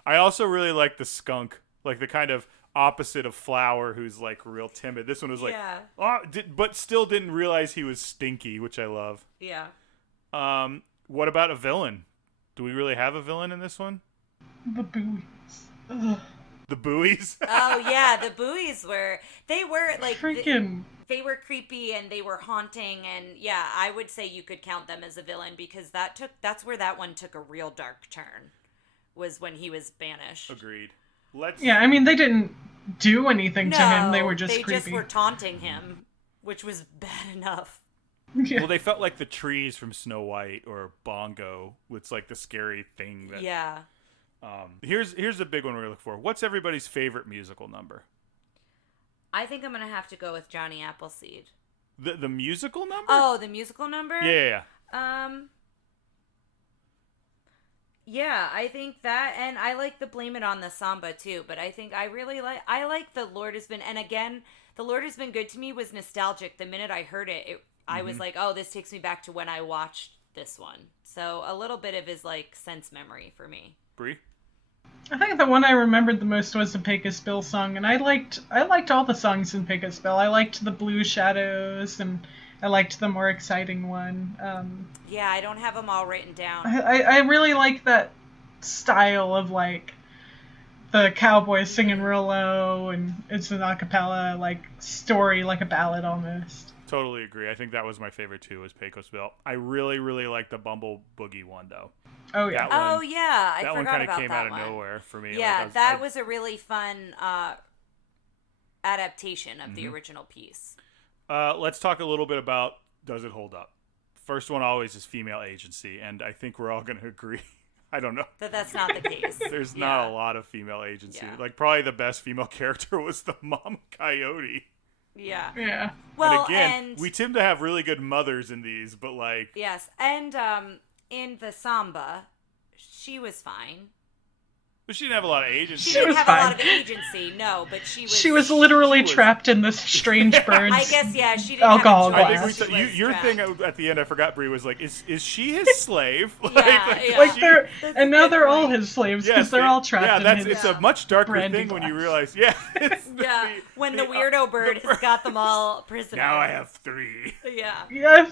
I also really like the skunk, like the kind of opposite of Flower, who's like real timid. This one was like, Yeah. oh, but still didn't realize he was stinky, which I love. Yeah. What about a villain? Do we really have a villain in this one? The buoys. Ugh. The buoys? Oh yeah, the buoys were like Freaking. they were creepy and they were haunting, and yeah, I would say you could count them as a villain because that's where that one took a real dark turn, was when he was banished. Agreed. Yeah, I mean, they didn't do anything to him. They No, were just they creepy. just were taunting him, which was bad enough. Yeah. Well, they felt like the trees from Snow White or Bongo. It's like the scary thing that. Yeah. Here's a big one we're looking for. What's everybody's favorite musical number? I think I'm gonna have to go with Johnny Appleseed. The musical number? Oh, the musical number? Yeah. Yeah, I think that, and I like the Blame It on the Samba too, but I think I like The Lord Has Been, and again, The Lord Has Been Good to Me was nostalgic. The minute I heard it, I was like, oh, this takes me back to when I watched this one. So a little bit of his like sense memory for me. Bree? I think the one I remembered the most was the Pecos Bill song, and I liked all the songs in Pecos Bill. I liked the Blue Shadows, and I liked the more exciting one. Yeah, I don't have them all written down. I really like that style of like the cowboys singing real low, and it's an a cappella like story, like a ballad almost. Totally agree. I think that was my favorite too, was Pecos Bill. I really, really like the Bumble Boogie one though. Oh yeah. That one- Oh yeah, I that one forgot kind about of came that out of one. nowhere for me. Yeah, Like, that was a really fun adaptation of Mm-hmm. the original piece. Let's talk a little bit about does it hold up. First one always is female agency, and I think we're all going to agree. I don't know. That's not the case. There's Yeah. not a lot of female agency. Yeah. Like probably the best female character was the mama coyote. Yeah. Yeah. Well, and again, and we tend to have really good mothers in these, but like yes, and in the Samba, she was fine. But she didn't have a lot of agency. She didn't was have fine. a lot of agency, no, but She was literally trapped in this strange bird's I guess, yeah, she didn't alcohol have a I glass. choice. think She was your trapped. thing at the end, I forgot, Brie, was like, is she his slave? Yeah. Like she- they're That's and a now good they're all point. his slaves Yes, because they're all trapped yeah, in that's his it's a much darker brandy thing when you glass. realize, yeah, it's Yeah, when the weirdo bird has got them all prisoners. now I have 3. Yeah. Yes.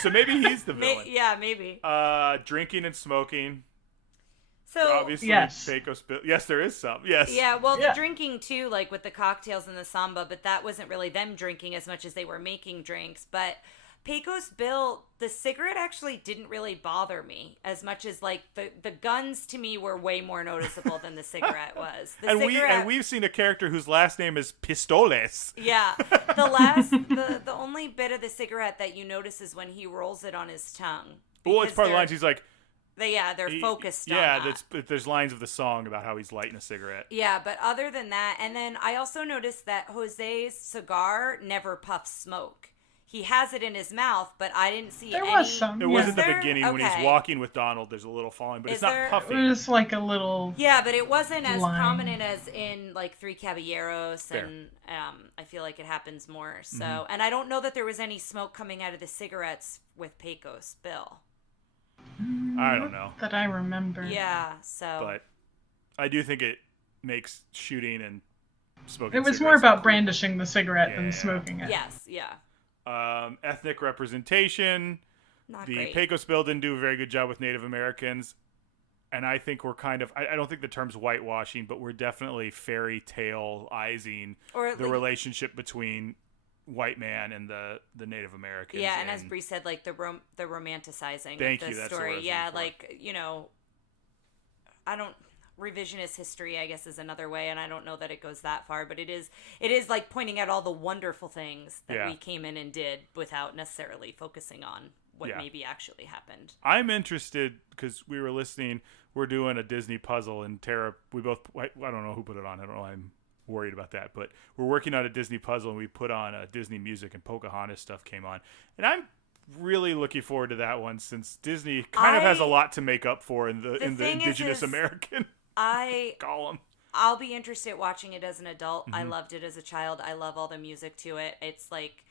So maybe he's the villain. Yeah, maybe. Drinking and smoking. So Obviously, Yes. Pecos Bill. Yes, there is some. Yes. yeah, well, Yeah. the drinking too, like with the cocktails and the samba, but that wasn't really them drinking as much as they were making drinks. But Pecos Bill, the cigarette actually didn't really bother me as much as like the guns to me were way more noticeable than the cigarette was. The And cigarette, we've seen a character whose last name is Pistoles. yeah, the only bit of the cigarette that you notice is when he rolls it on his tongue. Well, it's Because part of the they're- lines. He's like, they're focused on yeah, that. there's lines of the song about how he's lighting a cigarette. Yeah, but other than that, and then I also noticed that Jose's cigar never puffs smoke. He has it in his mouth, but I didn't see There any. was some. It Yeah. was Is at the there? beginning when he's Okay. walking with Donald. There's a little falling, but Is it's not there- puffy. It was like a little. Yeah, but it wasn't as Line. prominent as in like Three Caballeros, Fair. and I feel like it happens more. So, Mm-hmm. and I don't know that there was any smoke coming out of the cigarettes with Pecos Bill. I don't know, That I remember. Yeah, so but I do think it makes shooting and smoking. It was more cigarettes about cool. brandishing the cigarette Yeah. than smoking it. yes, yeah, Ethnic representation. not The great. Pecos Bill didn't do a very good job with Native Americans. And I think we're kind of, I don't think the term's whitewashing, but we're definitely fairy tale-izing Or the like, relationship between white man and the Native Americans. yeah, and as Bree said, like the romanticizing Thank of the you, that's the word I story. was Yeah, looking for. like I don't revisionist history, I guess, is another way, and I don't know that it goes that far, but it is like pointing out all the wonderful things that Yeah. we came in and did without necessarily focusing on what Yeah. maybe actually happened. I'm interested because we were listening. We're doing a Disney puzzle, and Tara, I don't know who put it on. I don't know. I'm worried about that, but we're working on a Disney puzzle, and we put on Disney music, and Pocahontas stuff came on, and I'm really looking forward to that one since Disney kind of has a lot to make up for in the thing is Indigenous American column. I'll be interested watching it as an adult. I Mm-hmm. loved it as a child. I love all the music to it. It's like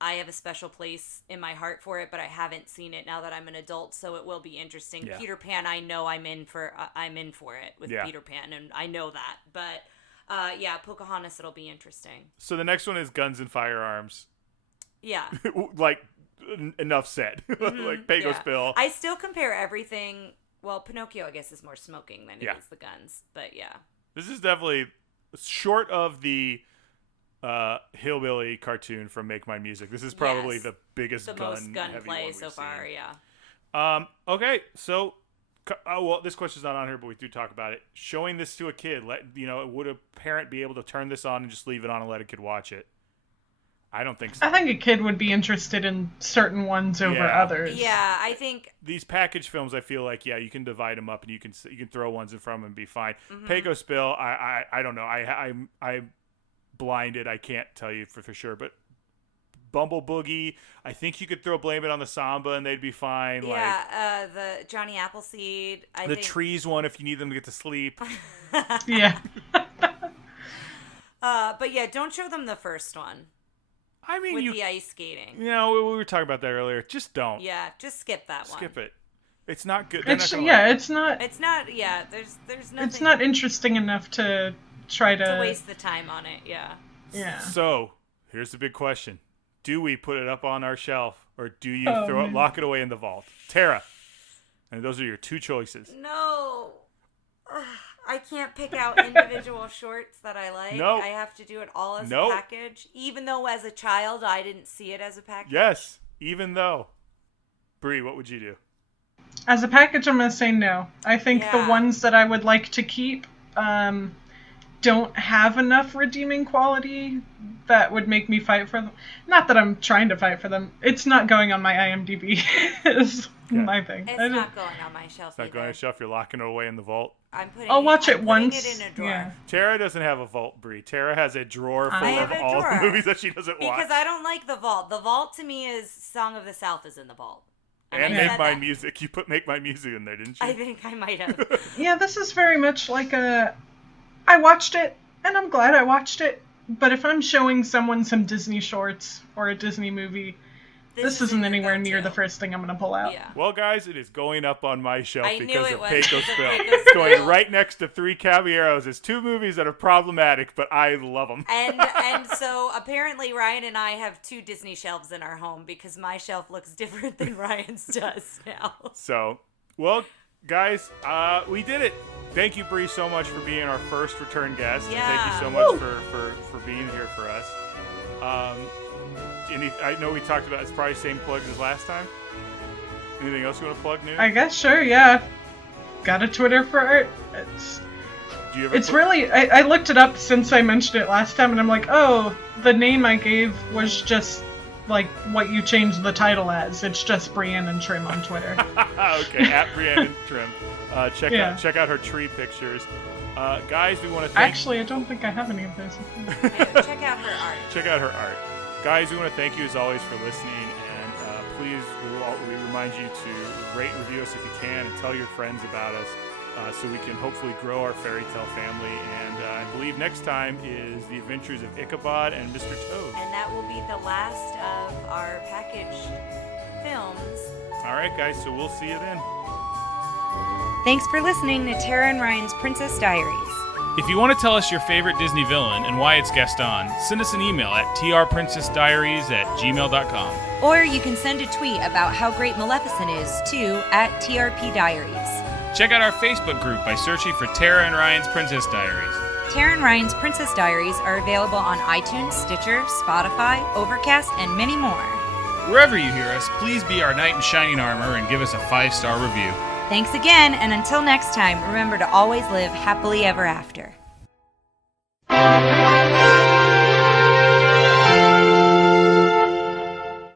I have a special place in my heart for it, but I haven't seen it now that I'm an adult, so it will be interesting. Yeah. Peter Pan, I know I'm in for it with Yeah. Peter Pan, and I know that. But yeah, Pocahontas, it'll be interesting. So the next one is Guns and Firearms. Yeah. Like enough said. Like Pecos Yeah. Bill. I still compare everything. Well, Pinocchio, I guess, is more smoking than it Yeah. is the guns, but yeah. This is definitely short of the hillbilly cartoon from Make My Music. This is probably Yes. the biggest The gun most gunplay so far, seen. yeah. Okay, so well, this question's not on here, but we do talk about it. Showing this to a kid, would a parent be able to turn this on and just leave it on and let a kid watch it? I don't think so. I think a kid would be interested in certain ones over Yeah. others. Yeah, I think These package films, I feel like, yeah, you can divide them up and you can throw ones in front of them and be fine. Mm-hmm. Pecos Bill, I don't know. I'm blinded. I can't tell you for sure, but Bumblebee, I think you could blame it on the Samba and they'd be fine. yeah, the Johnny Appleseed. I Like the think, trees one, if you need them to get to sleep. Yeah. but yeah, don't show them the first one I mean, with the ice skating. we were talking about that earlier. Just don't Yeah, just skip that one. skip it. It's not good. They're It's not gonna like it. it's not It's not. Yeah, there's nothing. it's not interesting enough to try to waste the time on it. Yeah. Yeah. So here's the big question: do we put it up on our shelf, or do you Oh, throw it, man. lock it away in the vault? Tara, and those are your two choices. No. Ugh, I can't pick out individual shorts that I like. Nope. I have to do it all as Nope. a package. Even though as a child I didn't see it as a package. Yes, even though. Bree, what would you do? As a package, I'm gonna say no. I think Yeah. the ones that I would like to keep don't have enough redeeming quality that would make me fight for them. Not that I'm trying to fight for them. It's not going on my IMDb. Is my thing. It's I don't- not going on my shelf Not either. going on the shelf. You're locking it away in the vault. I'll watch it I'm once. Putting it in a drawer. Yeah. Tara doesn't have a vault, Bree. Tara has a drawer full I of have a all the drawer. movies that she doesn't watch. Because I don't like the vault. The vault to me is Song of the South is in the vault. And I Make said My that. Music. You put Make My Music in there, didn't you? I think I might have. Yeah, this is very much like I watched it, and I'm glad I watched it, but if I'm showing someone some Disney shorts or a Disney movie, this isn't your anywhere near go-to. the first thing I'm going to pull out. Yeah. Well, guys, it is going up on my shelf I knew because it of was Pecos because of Bill. Pecos It's going Bill. right next to Three Caballeros. It's two movies that are problematic, but I love them. And so apparently Ryan and I have two Disney shelves in our home because my shelf looks different than Ryan's does now. So, well, guys, we did it. Thank you, Bree, so much for being our first return guest. Yeah. Thank you so much for being here for us. I know we talked about it's probably the same plugs as last time. Anything else you want to plug, New? I guess, sure, yeah. Got a Twitter for it. Do you ever It's really, I looked it up since I mentioned it last time, and I'm like, oh, the name I gave was just like what you changed the title as. It's just Brienne and Trim on Twitter. Okay, at Brienne Trim. Yeah. Check out her tree pictures. Guys, we want to thank... Actually, I don't think I have any of those. Check out her art. Check out her art. Guys, we want to thank you as always for listening, and please, we remind you to rate and review us if you can, and tell your friends about us, so we can hopefully grow our fairy tale family. And I believe next time is The Adventures of Ichabod and Mr. Toad. And that will be the last of our packaged films. All right, guys, so we'll see you then. Thanks for listening to Tara and Ryan's Princess Diaries. If you want to tell us your favorite Disney villain and why it's guest on, send us an email at trprincessdiaries@gmail.com. Or you can send a tweet about how great Maleficent is to @TRPDiaries. Check out our Facebook group by searching for Tara and Ryan's Princess Diaries. Tara and Ryan's Princess Diaries are available on iTunes, Stitcher, Spotify, Overcast, and many more. Wherever you hear us, please be our knight in shining armor and give us a 5-star review. Thanks again, and until next time, remember to always live happily ever after.